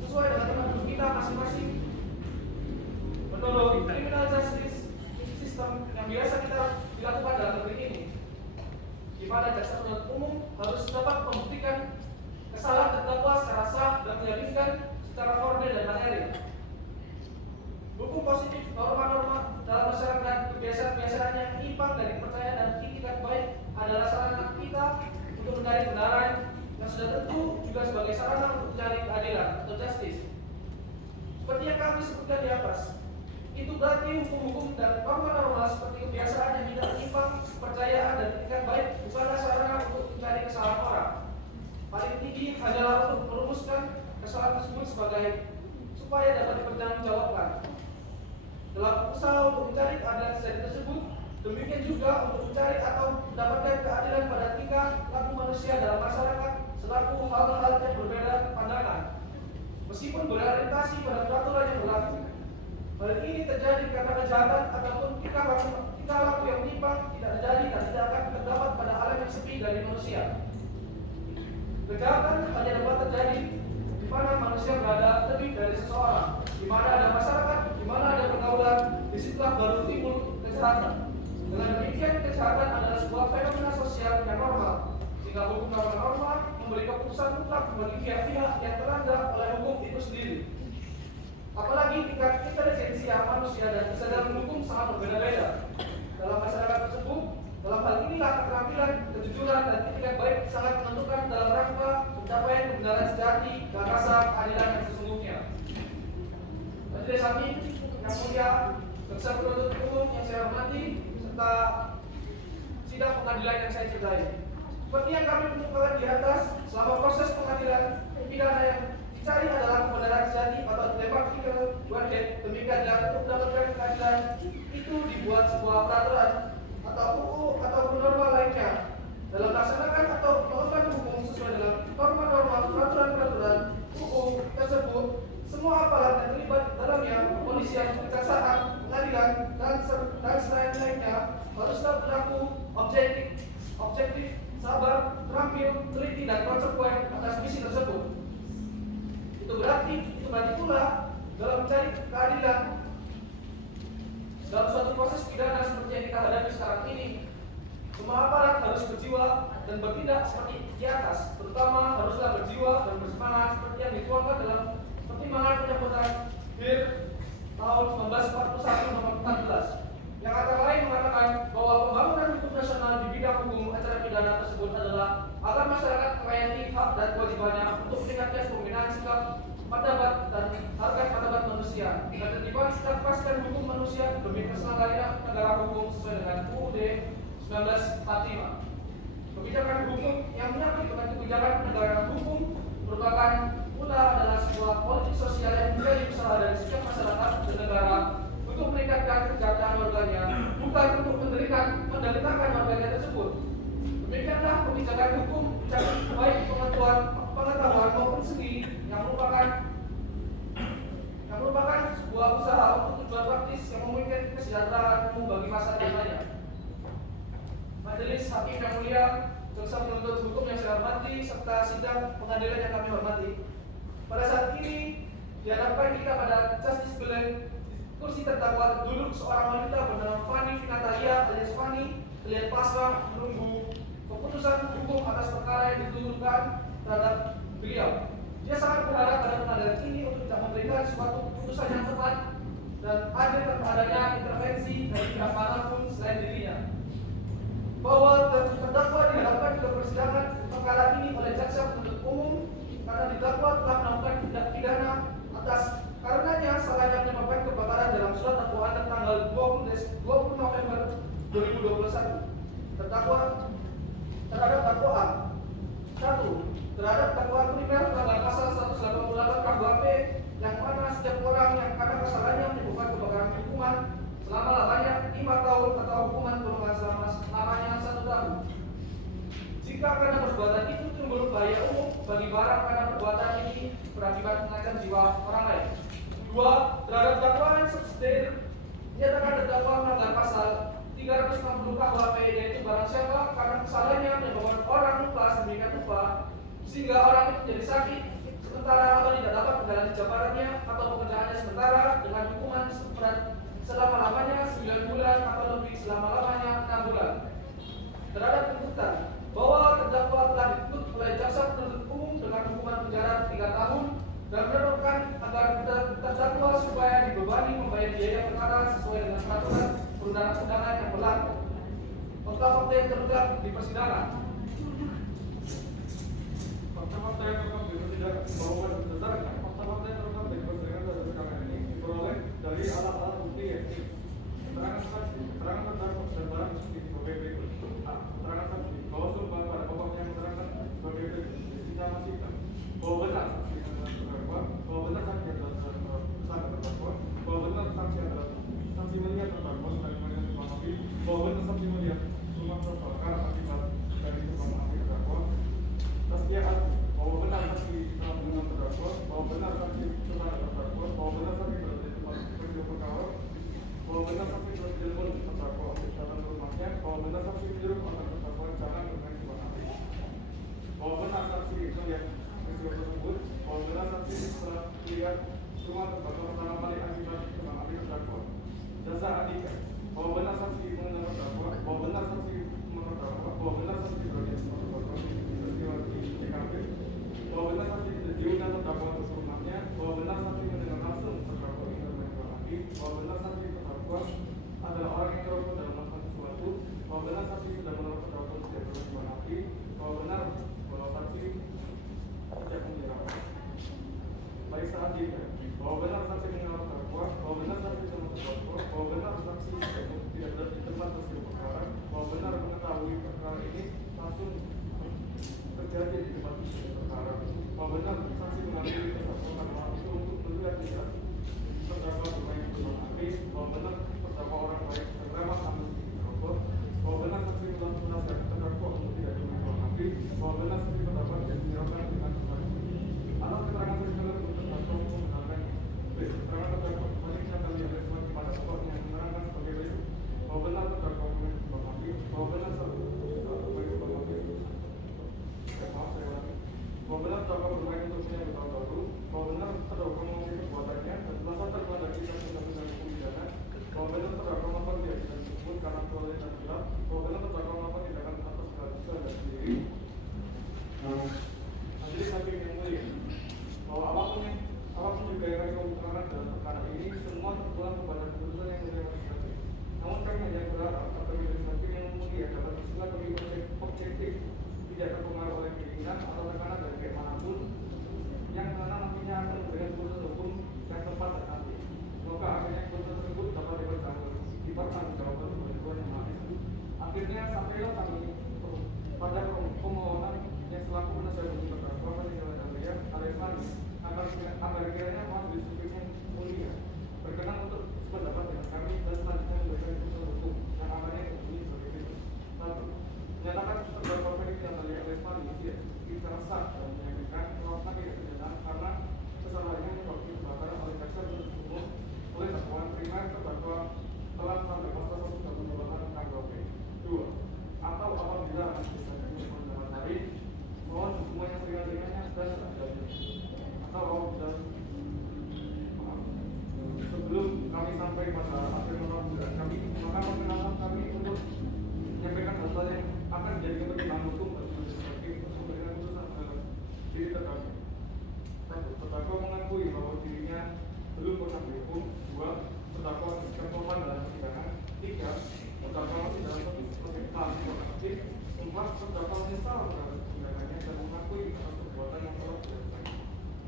sesuai dengan teman kita masing-masing. Menurut criminal justice system yang biasa kita dilakukan dalam negeri ini, di mana jaksa penuntut umum harus dapat membuktikan kesalahan terdakwa secara sah dan meyakinkan secara formil dan materi. Hukum positif, norma-norma dalam masyarakat, kebiasaan-kebiasaan yang menyimpang dari kepercayaan dan itikat baik adalah sarana kita untuk mencari kebenaran yang sudah tentu juga sebagai sarana untuk mencari keadilan atau justice. Seperti yang kami sebutkan di atas, itu berarti hukum-hukum dan norma-norma seperti kebiasaan yang tidak menyimpang, kepercayaan dan itikat baik bukanlah sarana untuk mencari kesalahan orang. Paling tinggi hanyalah untuk merumuskan kesalahan tersebut supaya dapat dipertanggungjawabkan. Dalam usaha untuk mencari keadilan sejati tersebut, demikian juga untuk mencari atau mendapatkan keadilan pada tingkah laku manusia dalam masyarakat selaku hal-hal yang berbeda pandangan, meskipun berorientasi pada peraturan yang berlaku. Hal ini terjadi karena kejahatan ataupun tingkah laku yang menyimpang tidak terjadi dan tidak akan terdapat pada alam yang sepi dari manusia. Kejahatan hanya dapat terjadi di mana manusia berada lebih dari seseorang, di mana ada masyarakat, di mana ada pergaulan, disitulah baru timbul kejahatan. Dengan demikian, kejahatan adalah sebuah fenomena sosial yang normal, sehingga hukum norma memberi keputusan mutlak bagi pihak-pihak yang terlanggar oleh hukum itu sendiri. Apalagi tingkat intelijensia manusia dan kesadaran hukum sangat berbeda-beda. Dalam masyarakat tersebut, dalam hal inilah keterampilan, kejujuran, dan etikat baik sangat menentukan dalam rangka pencapaian kebenaran sejati dan rasa keadilan yang sesungguhnya. Majelis hakim yang mulia, jaksa penuntut umum yang saya hormati, serta sidang pengadilan yang saya cintai. Seperti yang kami kemukakan di atas, selama proses pengadilan pidana yang dicari adalah kebenaran sejati atau democratic verdict, demikian untuk mendapatkan keadilan itu dibuat sebuah peraturan atau UU atau norma lainnya dalam melaksanakan atau melakukan hukum sesuai dengan norma-norma peraturan-peraturan UU tersebut. Semua aparat yang terlibat dalamnya, kepolisian, kejaksaan, pengadilan, dan selain lainnya haruslah berlaku objektif, sabar, terampil, teliti, dan konsekuen atas misi tersebut. Itu berarti pula dalam mencari keadilan dalam suatu proses pidana seperti yang kita hadapi sekarang ini, semua aparat harus berjiwa dan bertindak seperti di atas, terutama haruslah berjiwa dan bersemangat seperti yang dituangkan dalam pertimbangan pencabutan BIR tahun 1941 nomor 14 yang antara lain mengatakan bahwa pembangunan hukum nasional di bidang hukum acara pidana tersebut adalah agar masyarakat melayani hak dan kewajibannya untuk meningkatkan pembinaan sikap martabat dan harkat martabat manusia dan terlibat pastikan hukum manusia demi terselenggaranya negara hukum sesuai dengan UUD 1945. Kebijakan hukum yang menyangkut dengan kebijakan negara hukum merupakan pula adalah sebuah politik sosial yang menjadi usaha dari setiap masyarakat dan negara untuk meningkatkan kesejahteraan warganya, bukan untuk menderitakan warganya tersebut. Demikianlah kebijakan hukum mencakup baik pengetahuan maupun seni yang merupakan sebuah usaha untuk tujuan praktis yang memungkinkan kesejahteraan umum bagi masyarakat banyak. Majelis hakim yang mulia, jaksa penuntut hukum yang saya hormati, serta sidang pengadilan yang kami hormati. Pada saat ini dihadapkan kita pada justice belen kursi terdakwa duduk seorang wanita bernama Fani Natalia alias Fani terlihat pasrah menunggu keputusan hukum atas perkara yang dituduhkan terhadap beliau. Dia sangat berharap pada pengadilan ini untuk tidak memberikan suatu keputusan yang tepat dan adil tanpa adanya intervensi dari pihak manapun selain dirinya. Bahwa terdakwa dihadapkan ke persidangan perkara ini oleh jaksa penuntut umum karena didakwa telah melakukan tindak pidana atas karenanya salahnya menyebabkan kebakaran dalam surat dakwaan tanggal 20 November 2021. Terdakwa terhadap dakwaan 1. Terhadap dakwaan primer tanggal pasal 188 KUHP yang mana setiap orang yang karena kesalahannya menyebabkan kebakaran hukuman selama-lamanya 5 tahun atau hukuman kurungan selama-lamanya 1 tahun. Jika karena perbuatan itu timbul bahaya umum bagi barang karena perbuatan ini berakibat mengancam jiwa orang lain. 2. Terhadap dakwaan subsidiar dinyatakan terdakwa melanggar pasal 360 KUHP yaitu barang siapa karena kesalahannya menyebabkan orang lupa sedemikian rupa sehingga orang itu menjadi sakit sementara atau tidak dapat menjalani jabatannya atau pekerjaannya sementara dengan hukuman seberat selama-lamanya 9 bulan atau lebih selama-lamanya 6 bulan. Terhadap tuntutan bahwa terdakwa telah dituntut oleh jaksa penuntut umum dengan hukuman penjara 3 tahun dan menentukan agar terdakwa supaya dibebani membayar biaya perkara sesuai dengan peraturan perundang-undangan yang berlaku. Fakta-fakta yang terungkap di persidangan. Fakta-fakta yang terungkap di persidangan bahwa berdasarkan fakta-fakta yang terungkap di persidangan pada perkara ini diperoleh dari alat-alat bukti yaitu keterangan saksi, keterangan terdakwa dan barang bukti sebagai berikut. A. Keterangan saksi bahwa sumpah pada pokoknya keterangan sebagai berikut. Sidang masihkan bahwa benar saksi adalah terdakwa, bahwa benar saksi adalah terdakwa, bahwa benar saksi adalah saksi melihat terdakwa sebagaimana dipahami, bahwa benar saksi melihat rumah terbakar akibat dari tumpang api terdakwa. Tasdiyah asli bahwa benar saksi telah mengenal terdakwa, bahwa benar saksi telah terdakwa, bahwa benar saksi berada di tempat peristiwa perkara, bahwa benar saksi telah telepon terdakwa untuk datang ke rumahnya, bahwa benar saksi menyuruh agar terdakwa jangan bermain tumpang api, bahwa benar saksi melihat peristiwa tersebut, bahwa benar saksi telah melihat rumah terbakar pertama kali akibat tumpang api terdakwa. Jasa Andika bahwa benar saksi mengenal terdakwa, bahwa benar saksi terdakwa, bahwa benar saksi berada di tempat terdakwa peristiwa di TKP, bahwa benar saksi diundang terdakwa ke rumahnya, bahwa benar saksi mendengar langsung terdakwa ingin bermain tumpang api, bahwa benar saksi terdakwa adalah orang yang terlibat dalam melakukan sesuatu, bahwa benar saksi sudah menolak terdakwa tidak bermain tumpang api, bahwa benar bahwa saksi tidak menyerahkan. Baik saat juga bahwa benar saksi mengenal terdakwa, bahwa benar saksi mengenal terdakwa, bahwa benar saksi tidak berada di tempat peristiwa perkara, bahwa benar mengetahui perkara ini langsung terjadi di tempat peristiwa perkara, bahwa benar saksi mengambil terdakwa karena hal itu untuk melihat lihat terdakwa bermain tumpang api, bahwa benar terdakwa orang baik dan ramah sambil merokok, bahwa benar saksi telah menasihatkan terdakwa untuk tidak bermain tumpang api, bahwa benar saksi terdakwa tidak menyerahkan dengan tepat. Alat keterangan saksi untuk terdakwa untuk menerangkan keterangan terdakwa selanjutnya kami respon kepada pokoknya yang menerangkan sebagai berikut. Bahwa benar terdakwa bermain tumpang api, bahwa benar saksi bermain tumpang api. Bahwa benar terdakwa bermain untuk menyambut tahun baru, bahwa benar terdakwa mengakui perbuatannya dan telah terbuat dari kisah undang-undang hukum pidana, bahwa benar terdakwa melakukan keyakinan tersebut karena peroleh dan gelap, bahwa benar terdakwa melakukan tindakan atas kesalahan sendiri. Majelis hakim yang mulia, bahwa apapun juga yang kami keterangan dalam perkara ini semua terpulang kepada keputusan yang mulia majelis hakim. Namun kami hanya berharap agar majelis hakim yang mulia dapat bersila bagi objektif, tidak terpengaruh oleh keinginan atau tekanan dari pihak manapun yang mana nantinya akan memberikan keputusan hukum yang tepat dan adil. Semoga akhirnya keputusan tersebut dapat dipertanggungjawabkan oleh Tuhan Yang Maha Esa. Akhirnya sampailah kami pada permohonan yang selaku penasihat hukum terdakwa peninggalan Andrea alias Mani agar kiranya majelis hakim yang mulia berkenan untuk sependapat dengan kami dan selanjutnya memberikan keputusan hukum yang amannya berbunyi sebagai berikut. 1. Menyatakan terdakwa peninggalan Andrea alias Mani secara sah dan menyatakan melakukan tidak pidana karena kesalahannya menyebabkan kebakaran oleh jaksa penuntut umum oleh dakwaan primer terdakwa telah melanggar pasal 188 KUHP. 2. Atau apabila majelis hakim mengenai mohon hukuman yang ringan-ringannya dan seadanya. Atau apabila sebelum kami sampai pada akhir nota pembelaan kami, maka perkenalan kami untuk menyampaikan telah terdakwa menyesal terhadap tindakannya dan mengakui atas perbuatan yang telah dilakukan.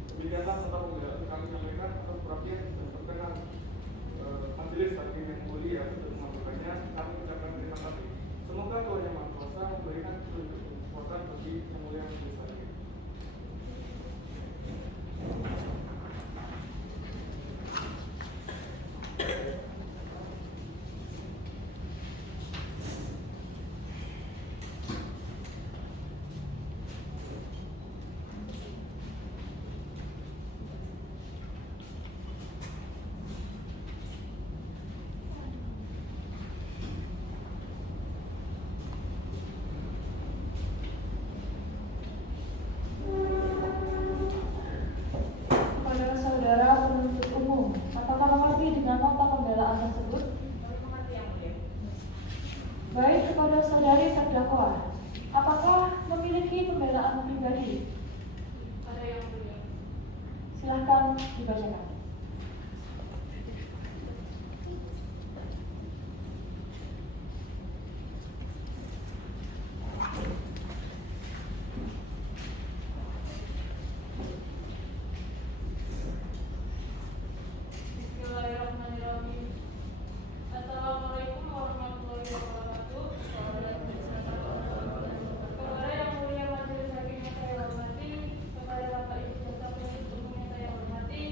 Demikianlah nota pembelaan kami sampaikan atas perhatian dan perkenan majelis hakim yang mulia untuk mengabulkannya. Kami ucapkan terima kasih. Semoga Tuhan Yang Maha Kuasa memberikan petunjuk dan kekuatan bagi yang mulia majelis hakim. Kepada saudara penuntut umum, apakah mengerti dengan nota pembelaan tersebut? Kami mengerti yang mulia. Baik, kepada saudari terdakwa, apakah memiliki pembelaan pribadi? Ada yang mulia. Silahkan dibacakan. Bismillahirrahmanirrahim. Assalamualaikum warahmatullahi wabarakatuh. Kepada yang mulia majelis hakim yang saya hormati, kepada Bapak Ibu jaksa penuntut umum yang saya hormati,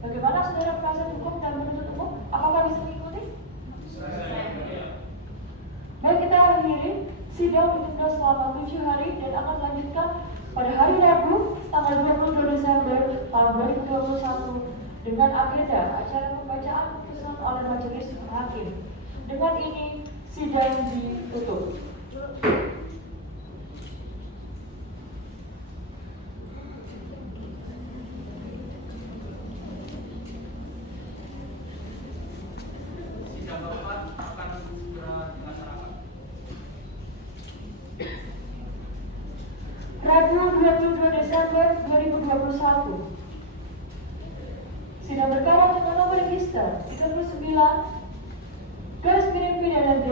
Bagaimana saudara penasihat hukum dan penuntut umum? Apakah bisa mengikuti? Baik, kita akhiri sidang ditunda selama 7 hari dan akan lanjutkan pada hari Rabu tanggal 22 Desember tahun 2021 dengan agenda acara pembacaan putusan oleh majelis hakim. Dengan ini sidang ditutup. Sidang keempat akan segera dilaksanakan. Rabu 22 Desember 2021. Sidang perkara dengan nomor register 39 garis miring pidana D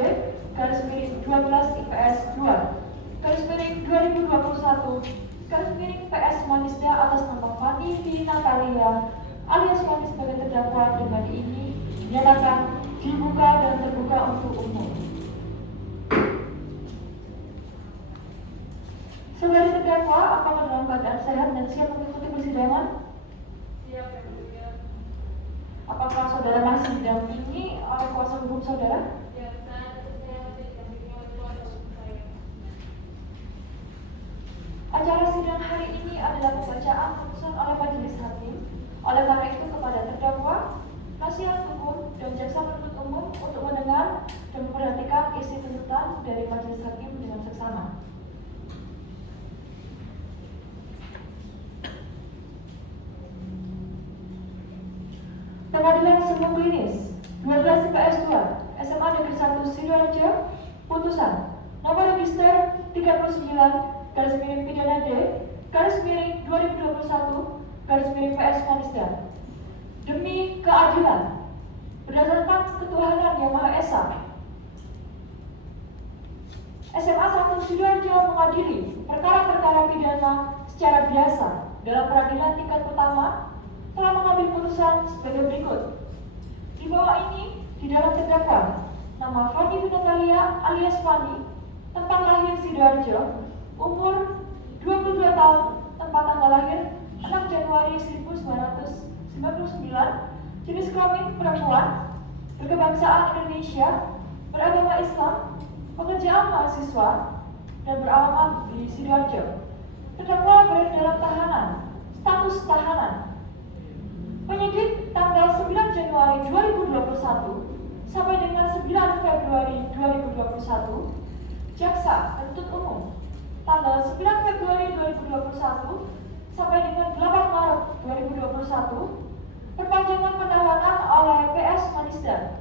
garis miring 12 IPS 2 garis miring 2021 garis miring PS Manisda atas nama Fani V. Natalia alias Fani sebagai terdakwa dengan ini dinyatakan dibuka dan terbuka untuk umum. Saudari terdakwa, apakah dalam keadaan sehat dan siap mengikuti persidangan? Siap, Yang Mulia. Apakah saudara masih didampingi oleh kuasa hukum saudara? Ya, saya masih didampingi oleh kuasa hukum saya. Acara sidang hari ini adalah pembacaan putusan oleh majelis hakim. Oleh karena itu kepada terdakwa, penasihat hukum dan jaksa penuntut umum untuk mendengar dan memperhatikan isi tuntutan dari majelis hakim dengan seksama. Pengadilan Semu Klinis 12 IPS 2 SMA Negeri 1 Sidoarjo. Putusan nomor register 39 garis miring pidana D garis miring 2021 garis miring PS Manisda. Demi keadilan berdasarkan ketuhanan Yang Maha Esa, SMA 1 Sidoarjo mengadili perkara-perkara pidana secara biasa dalam peradilan tingkat pertama telah mengambil putusan sebagai berikut. Di bawah ini, di dalam terdakwa, nama Fani V. Natalia alias Fani, tempat lahir Sidoarjo, umur 22 tahun, tempat tanggal lahir 6 Januari 1999, jenis kelamin perempuan, berkebangsaan Indonesia, beragama Islam, pekerjaan mahasiswa, dan beralamat di Sidoarjo. Terdakwa berada dalam tahanan, status tahanan. Penyidik tanggal 9 Januari 2021 sampai dengan 9 Februari 2021, jaksa penuntut umum tanggal 9 Februari 2021 sampai dengan 8 Maret 2021, perpanjangan penahanan oleh PS Manisda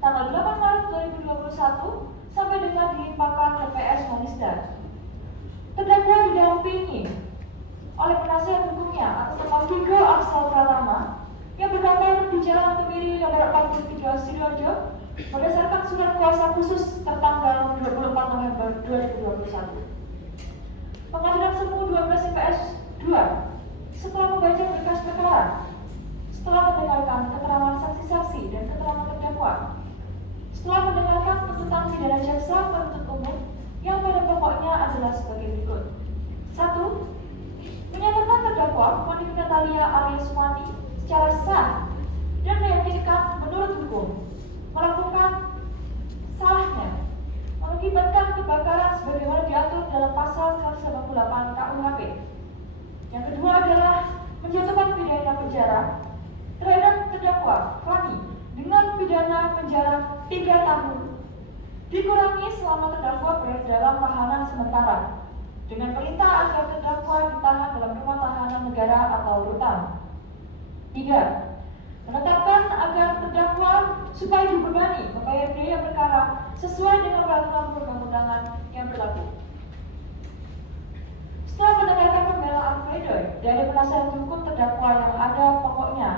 tanggal 8 Maret 2021 sampai dengan dilimpahkan ke PS Manisda. Terdakwa didampingi oleh penasihat hukumnya atas nama Vigo Axel Pratama yang berkantor di Jalan Kemiri nomor 43 Sidoarjo berdasarkan surat kuasa khusus tertanggal 24 November 2021. Pengadilan Semu 12 IPS 2 setelah membaca berkas perkara, setelah mendengarkan keterangan saksi-saksi dan keterangan terdakwa, setelah mendengarkan tuntutan pidana jaksa penuntut umum yang pada pokoknya adalah sebagai berikut. 1. Menyatakan terdakwa Fani V. Natalia alias Fani secara sah dan meyakinkan menurut hukum melakukan salahnya mengakibatkan kebakaran sebagaimana diatur dalam pasal 188 KUHP. Yang kedua adalah menjatuhkan pidana penjara terhadap terdakwa Fani dengan pidana penjara 3 tahun dikurangi selama terdakwa berada dalam tahanan sementara dengan perintah agar terdakwa ditahan dalam rumah tahanan negara atau rutan. 3. Menetapkan agar terdakwa supaya dibebani membayar biaya perkara sesuai dengan peraturan perundang-undangan yang berlaku. Setelah mendengarkan pembelaan pledoi dari penasihat hukum terdakwa yang ada pokoknya,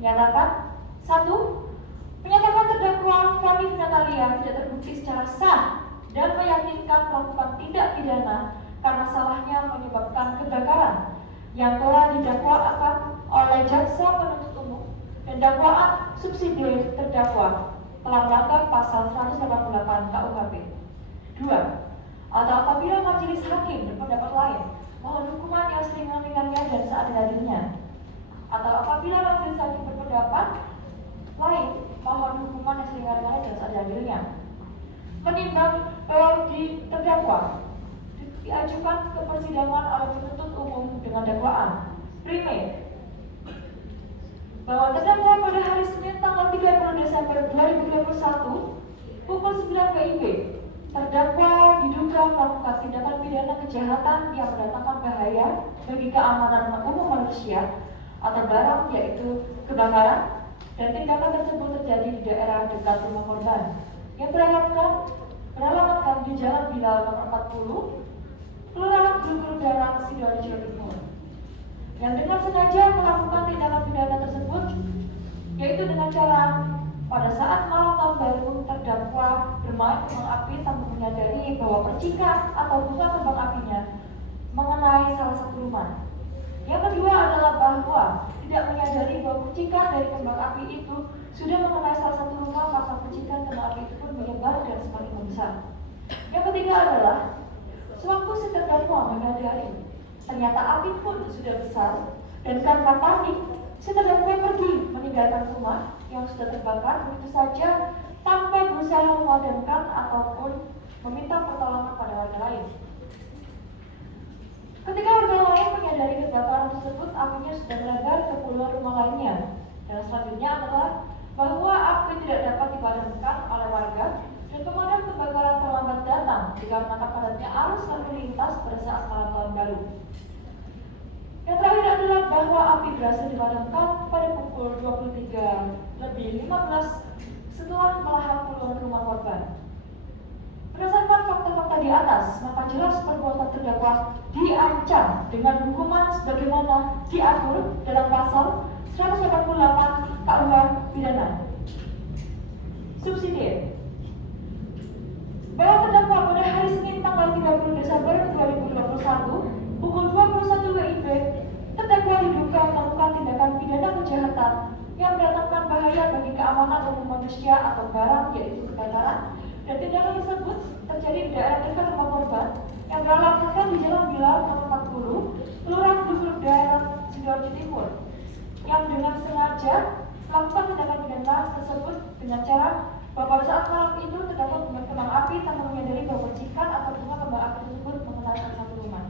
menyatakan 1. Menyatakan terdakwa Fani V. Natalia tidak terbukti secara sah dan meyakinkan melakukan tindak pidana karena salahnya menyebabkan kebakaran yang telah didakwakan oleh jaksa penuntut umum dan dakwaan subsidi terdakwa telah melanggar pasal 188 KUHP. 2. Atau apabila majelis hakim berpendapat lain, mohon hukuman yang seringan-ringannya dan seadil-adilnya. Atau apabila menimbang bahwa terdakwa diajukan ke persidangan oleh penuntut umum dengan dakwaan. Primer, bahwa terdakwa pada hari Senin tanggal 30 Desember 2021 pukul 9 WIB terdakwa diduga melakukan tindakan pidana kejahatan yang mendatangkan bahaya bagi keamanan umum manusia atau barang, yaitu kebakaran, dan tindakan tersebut terjadi di daerah dekat rumah korban yang beralamatkan di Jalan Bilal nomor 40, Kelurahan Gulgur Darang, Sidoarjo Timur, yang dengan sengaja melakukan tindakan pidana tersebut, yaitu dengan cara pada saat malam tahun baru terdakwa bermain kembang api tanpa menyadari bahwa percikan atau bunga kembang apinya mengenai salah satu rumah. Yang kedua adalah bahwa tidak menyadari bahwa percikan dari kembang api itu sudah mengenai salah satu rumah, maka percikan kembang api itu pun menyebar dan semakin membesar. Yang ketiga adalah sewaktu si terdakwa menyadari ternyata api pun sudah besar, dan karena panik si terdakwa pergi meninggalkan rumah yang sudah terbakar begitu saja tanpa berusaha memadamkan ataupun meminta pertolongan pada warga lain. Ketika warga lain menyadari kebakaran tersebut, apinya sudah melebar ke puluhan rumah lainnya. Dan selanjutnya adalah bahwa api tidak dapat dipadamkan oleh warga dan pemadam kebakaran terlambat datang dikarenakan padatnya arus lalu lintas pada saat malam tahun baru. Yang terakhir adalah bahwa api berhasil dipadamkan pada pukul 23:15 setelah melahap puluhan rumah korban. Berdasarkan fakta-fakta di atas, maka jelas perbuatan terdakwa diancam dengan hukuman sebagaimana diatur dalam pasal 188 KUH pidana. Subsidiar, bahwa terdakwa pada hari Senin tanggal 30 Desember 2021 pukul 21 WIB terdakwa diduga melakukan tindakan pidana kejahatan yang mendatangkan bahaya bagi keamanan umum manusia atau barang, yaitu kebakaran, dan tindakan tersebut terjadi di daerah dekat rumah korban yang beralamatkan di Jalan Bilal nomor 40, Kelurahan Gulgur Darang, Sidoarjo Timur, yang dengan sengaja melakukan tindakan pidana tersebut dengan cara bahwa pada saat malam itu terdakwa membuat kembang api tanpa menyadari bahwa percikan atau bunga kembang api tersebut mengenai salah satu rumah.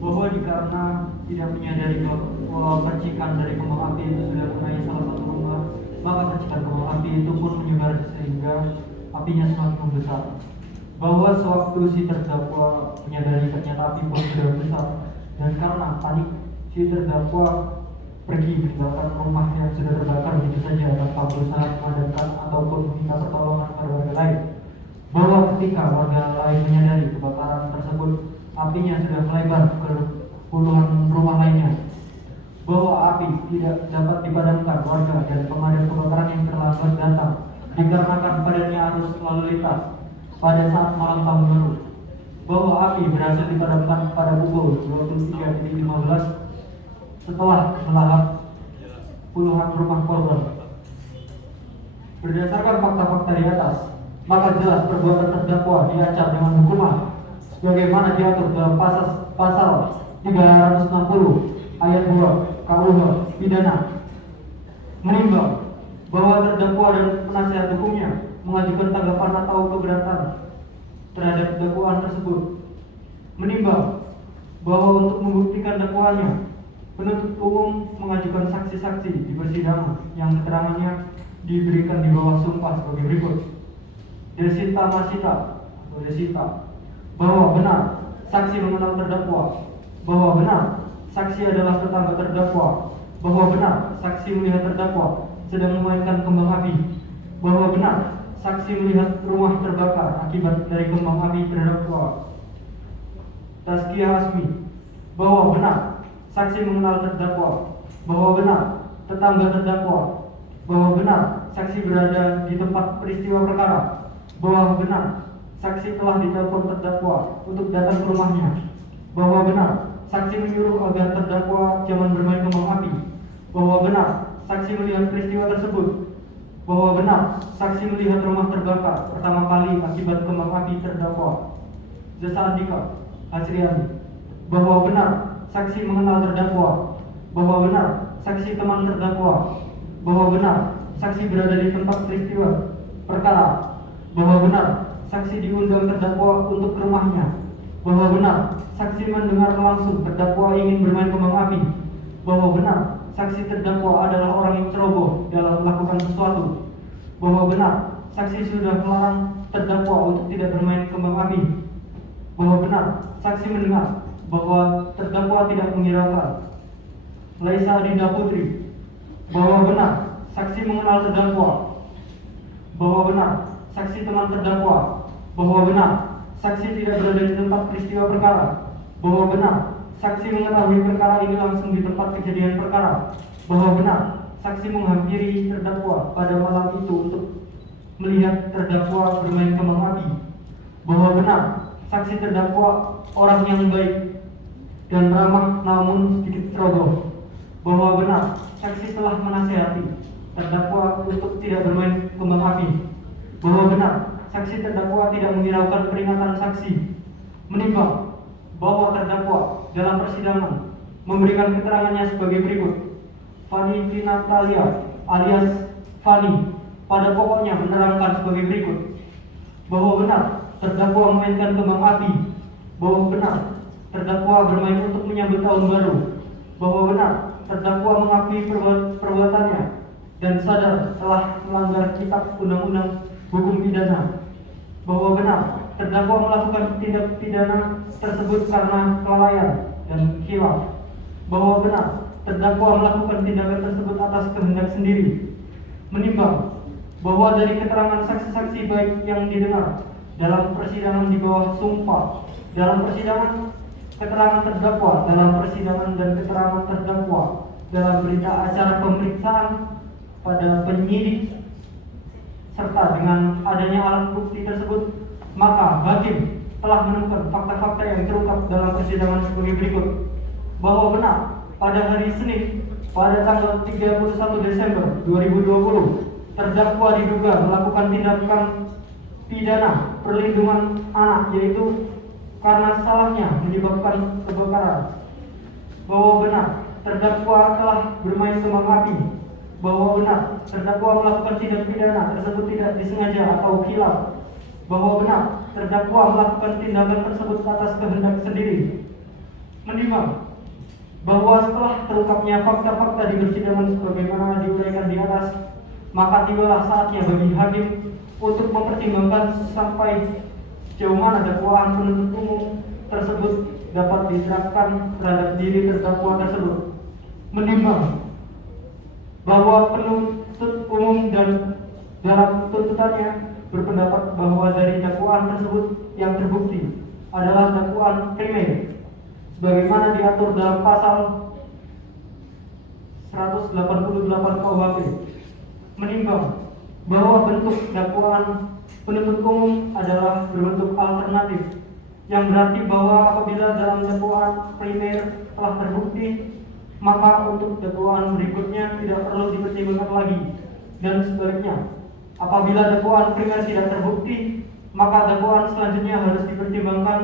Bahwa karena tidak menyadari bahwa percikan dari kembang api itu sudah mengenai salah satu rumah, maka percikan kembang api itu pun menyebar sehingga apinya semakin membesar. Bahwa sewaktu si terdakwa menyadari ternyata api pun sudah besar, dan karena panik si terdakwa pergi meninggalkan rumah yang sudah terbakar begitu saja tanpa berusaha memadamkan ataupun meminta pertolongan pada warga lain. Bahwa ketika warga lain menyadari kebakaran tersebut, apinya sudah melebar ke puluhan rumah lainnya. Bahwa api tidak dapat dipadamkan warga dan pemadam kebakaran yang terlambat datang dikarenakan padatnya arus lalu lintas pada saat malam tahun baru. Bahwa api berhasil dipadamkan pada pukul 23:15 setelah melahap puluhan rumah korban. Berdasarkan fakta-fakta di atas, maka jelas perbuatan terdakwa diancam dengan hukuman sebagaimana diatur dalam pasal 360 ayat 2 KUH pidana. Menimbang bahwa terdakwa dan penasihat hukumnya mengajukan tanggapan atau keberatan terhadap dakwaan tersebut. Menimbang bahwa untuk membuktikan dakwaannya, penuntut umum mengajukan saksi-saksi di persidangan yang keterangannya diberikan di bawah sumpah sebagai berikut. Desita Masita atau Desita, bahwa benar saksi mengenal terdakwa, bahwa benar saksi adalah tetangga terdakwa, bahwa benar saksi melihat terdakwa sedang memainkan kembang api, bahwa benar saksi melihat rumah terbakar akibat dari kembang api terdakwa. Tazkiyah Asmi, bahwa benar saksi mengenal terdakwa, bahwa benar tetangga terdakwa, bahwa benar saksi berada di tempat peristiwa perkara, bahwa benar saksi telah ditelepon terdakwa untuk datang ke rumahnya, bahwa benar saksi menyuruh agar terdakwa jangan bermain kembang api, bahwa benar saksi melihat peristiwa tersebut, bahwa benar saksi melihat rumah terbakar pertama kali akibat kembang api terdakwa. Jasa Andika Hasriani, bahwa benar saksi mengenal terdakwa, bahwa benar saksi teman terdakwa, bahwa benar saksi berada di tempat peristiwa perkara, bahwa benar saksi diundang terdakwa untuk ke rumahnya, bahwa benar saksi mendengar langsung terdakwa ingin bermain kembang api, bahwa benar saksi terdakwa adalah orang yang ceroboh dalam melakukan sesuatu, bahwa benar saksi sudah melarang terdakwa untuk tidak bermain kembang api, bahwa benar saksi mendengar bahwa terdakwa tidak menghiraukan Laisa Dinda Putri, bahwa benar saksi mengenal terdakwa, bahwa benar saksi teman terdakwa, bahwa benar saksi tidak berada di tempat peristiwa perkara, bahwa benar saksi mengetahui perkara ini langsung di tempat kejadian perkara, bahwa benar saksi menghampiri terdakwa pada malam itu untuk melihat terdakwa bermain kembang api, bahwa benar saksi terdakwa orang yang baik dan ramah namun sedikit ceroboh, bahwa benar saksi telah menasihati terdakwa untuk tidak bermain kembang api, bahwa benar saksi terdakwa tidak menghiraukan peringatan saksi, menimbang bahwa terdakwa dalam persidangan memberikan keterangannya sebagai berikut. Fani Natalia alias Fani pada pokoknya menerangkan sebagai berikut, bahwa benar terdakwa memainkan kembang api, bahwa benar terdakwa bermain untuk menyambut tahun baru, bahwa benar terdakwa mengakui perbuatannya dan sadar telah melanggar kitab undang-undang hukum pidana, bahwa benar terdakwa melakukan tindak pidana tersebut karena kelalaian dan khilaf, bahwa benar terdakwa melakukan tindakan tersebut atas kehendak sendiri, menimbang bahwa dari keterangan saksi-saksi baik yang didengar dalam persidangan di bawah sumpah, dalam persidangan keterangan terdakwa dalam persidangan dan keterangan terdakwa dalam berita acara pemeriksaan pada penyidik serta dengan adanya alat bukti tersebut, maka hakim telah menemukan fakta-fakta yang terungkap dalam persidangan sebagai berikut, bahwa benar pada hari Senin pada tanggal 31 Desember 2020 terdakwa diduga melakukan tindakan pidana perlindungan anak, yaitu karena salahnya menyebabkan kebakaran, bahwa benar terdakwa telah bermain kembang api, bahwa benar terdakwa melakukan tindak pidana tersebut tidak disengaja atau khilaf, bahwa benar terdakwa melakukan tindakan tersebut atas kehendak sendiri, menimbang bahwa setelah terungkapnya fakta-fakta di persidangan sebagaimana diuraikan di atas, maka tibalah saatnya bagi hakim untuk mempertimbangkan sampai sejauh mana dakwaan penuntut umum tersebut dapat diterapkan terhadap diri terdakwa tersebut, menimbang bahwa penuntut umum dan dalam tuntutannya berpendapat bahwa dari dakwaan tersebut yang terbukti adalah dakwaan primer sebagaimana diatur dalam pasal 188 KUHP, menimbang bahwa bentuk dakwaan penuntut umum adalah berbentuk alternatif, yang berarti bahwa apabila dalam dakwaan primer telah terbukti, maka untuk dakwaan berikutnya tidak perlu dipertimbangkan lagi, dan sebaliknya apabila dakwaan primer tidak terbukti, maka dakwaan selanjutnya harus dipertimbangkan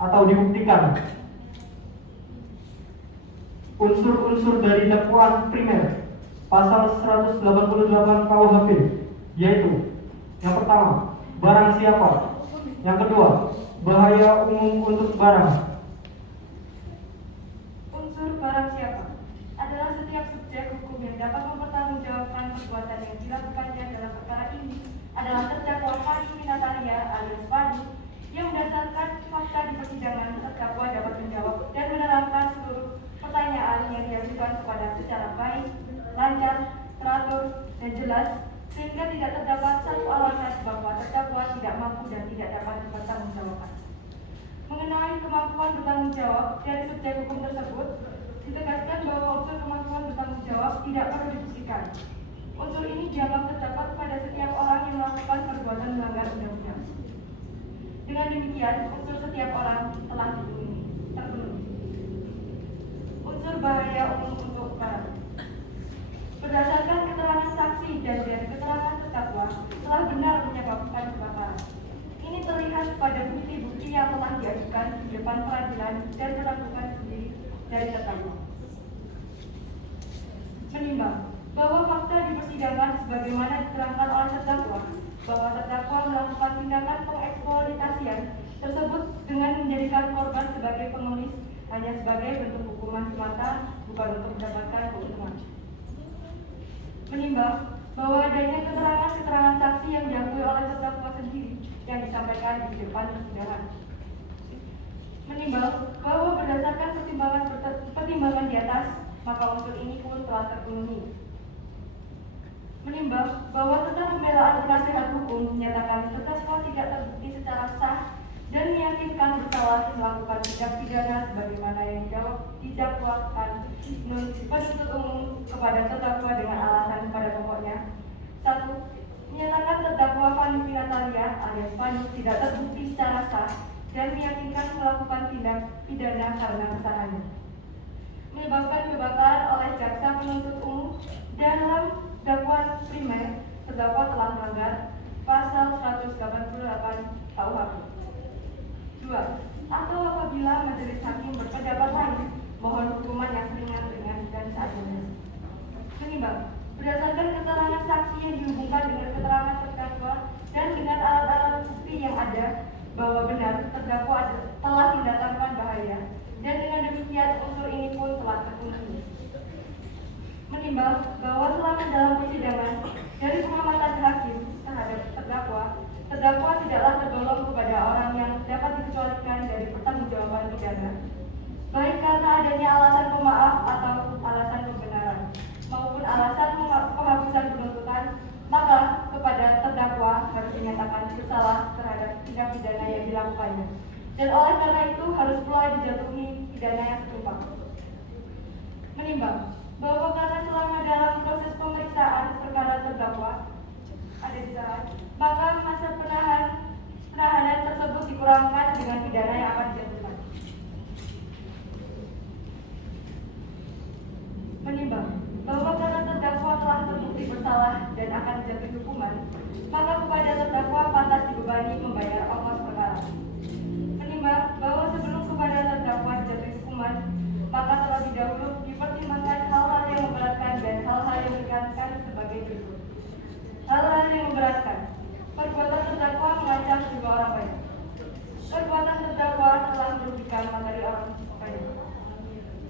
atau dibuktikan. Unsur-unsur dari dakwaan primer pasal 188 KUHP, yaitu yang pertama, barang siapa. Yang kedua, bahaya umum untuk barang. Unsur barang siapa adalah setiap subjek hukum yang dapat mempertanggungjawabkan perbuatan yang dilakukannya dalam perkara ini adalah terdakwa Fani Natalia alias Fani, yang berdasarkan fakta di persidangan terdakwa dapat menjawab dan menerangkan seluruh pertanyaan yang diajukan kepada secara baik, lancar, teratur, dan jelas, sehingga tidak terdapat satu alasan bahwa terdakwa tidak mampu dan tidak dapat dipertanggungjawabkan. Mengenai kemampuan bertanggung jawab dari subjek hukum tersebut, ditegaskan bahwa unsur kemampuan bertanggung jawab tidak perlu dibuktikan. Unsur ini dianggap terdapat pada setiap orang yang melakukan perbuatan melanggar undang-undang. Dengan demikian, unsur setiap orang telah terpenuhi. Unsur bahaya umum untuk barang. Berdasarkan keterangan saksi dan dari keterangan terdakwa telah benar menyebabkan kebakaran. Ini terlihat pada bukti-bukti yang telah diajukan di depan peradilan dan dilakukan sendiri dari terdakwa. Menimbang bahwa fakta di persidangan sebagaimana diterangkan oleh terdakwa bahwa terdakwa melakukan tindakan pengeksploitasian tersebut dengan menjadikan korban sebagai pengemis hanya sebagai bentuk hukuman semata, bukan untuk mendapatkan keuntungan. Menimbang bahwa adanya keterangan saksi yang diakui oleh terdakwa sendiri yang disampaikan di depan persidangan. Menimbang bahwa berdasarkan pertimbangan di atas, maka unsur ini pun telah terpenuhi. Menimbang bahwa tentang pembelaan penasihat hukum menyatakan terdakwa tidak terbukti secara sah dan meyakinkan bersalah melakukan tindak pidana sebagaimana yang didakwakan penuntut umum kepada terdakwa dengan alasan pada pokoknya. 1. Menyatakan terdakwa Fani Natalia alias Fani tidak terbukti secara sah dan meyakinkan melakukan tindak pidana karena kesalahannya. Menyebabkan kebakaran oleh jaksa penuntut umum dalam dakwaan primer, terdakwa telah melanggar pasal 188 KUHP. 2. Atau apabila majelis hakim berpendapat lain, mohon hukuman yang ringan dan seadilnya. Menimbang berdasarkan keterangan saksi yang dihubungkan dengan keterangan terdakwa dan dengan alat-alat bukti yang ada bahwa benar terdakwa telah mendatangkan bahaya dan dengan demikian unsur ini pun telah terpenuhi. Menimbang bahwa selama dalam persidangan dari pengamatan hakim terhadap terdakwa tidaklah tergolong kepada orang yang dapat dikecualikan dari pertanggungjawaban pidana, baik karena adanya alasan pemaaf atau alasan pembenaran maupun alasan penghapusan penuntutan, maka kepada terdakwa harus dinyatakan bersalah terhadap tindak pidana yang dilakukannya, dan oleh karena itu harus pula dijatuhi pidana yang setimpal. Menimbang bahwa karena selama dalam proses pemeriksaan perkara terdakwa ada ditahan, maka masa penahanan tersebut dikurangkan dengan pidana yang akan dijatuhkan. Menimbang bahwa karena terdakwa telah terbukti bersalah dan akan dijatuhi hukuman, maka kepada terdakwa pantas dibebani membayar ongkos perkara. Menimbang bahwa sebelum kepada terdakwa dijatuhi hukuman, maka terlebih dahulu dipertimbangkan hal-hal yang memberatkan dan hal-hal yang meringankan sebagai berikut. Hal-hal yang memberatkan: perbuatan terdakwa mengancam jiwa orang banyak. Perbuatan terdakwa telah merugikan materi orang banyak.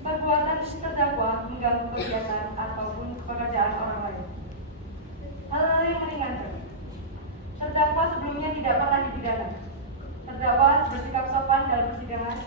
Perbuatan terdakwa mengganggu kegiatan ataupun pekerjaan orang lain. Hal-hal yang meringankan: terdakwa sebelumnya tidak pernah dipidana. Terdakwa bersikap sopan dalam persidangan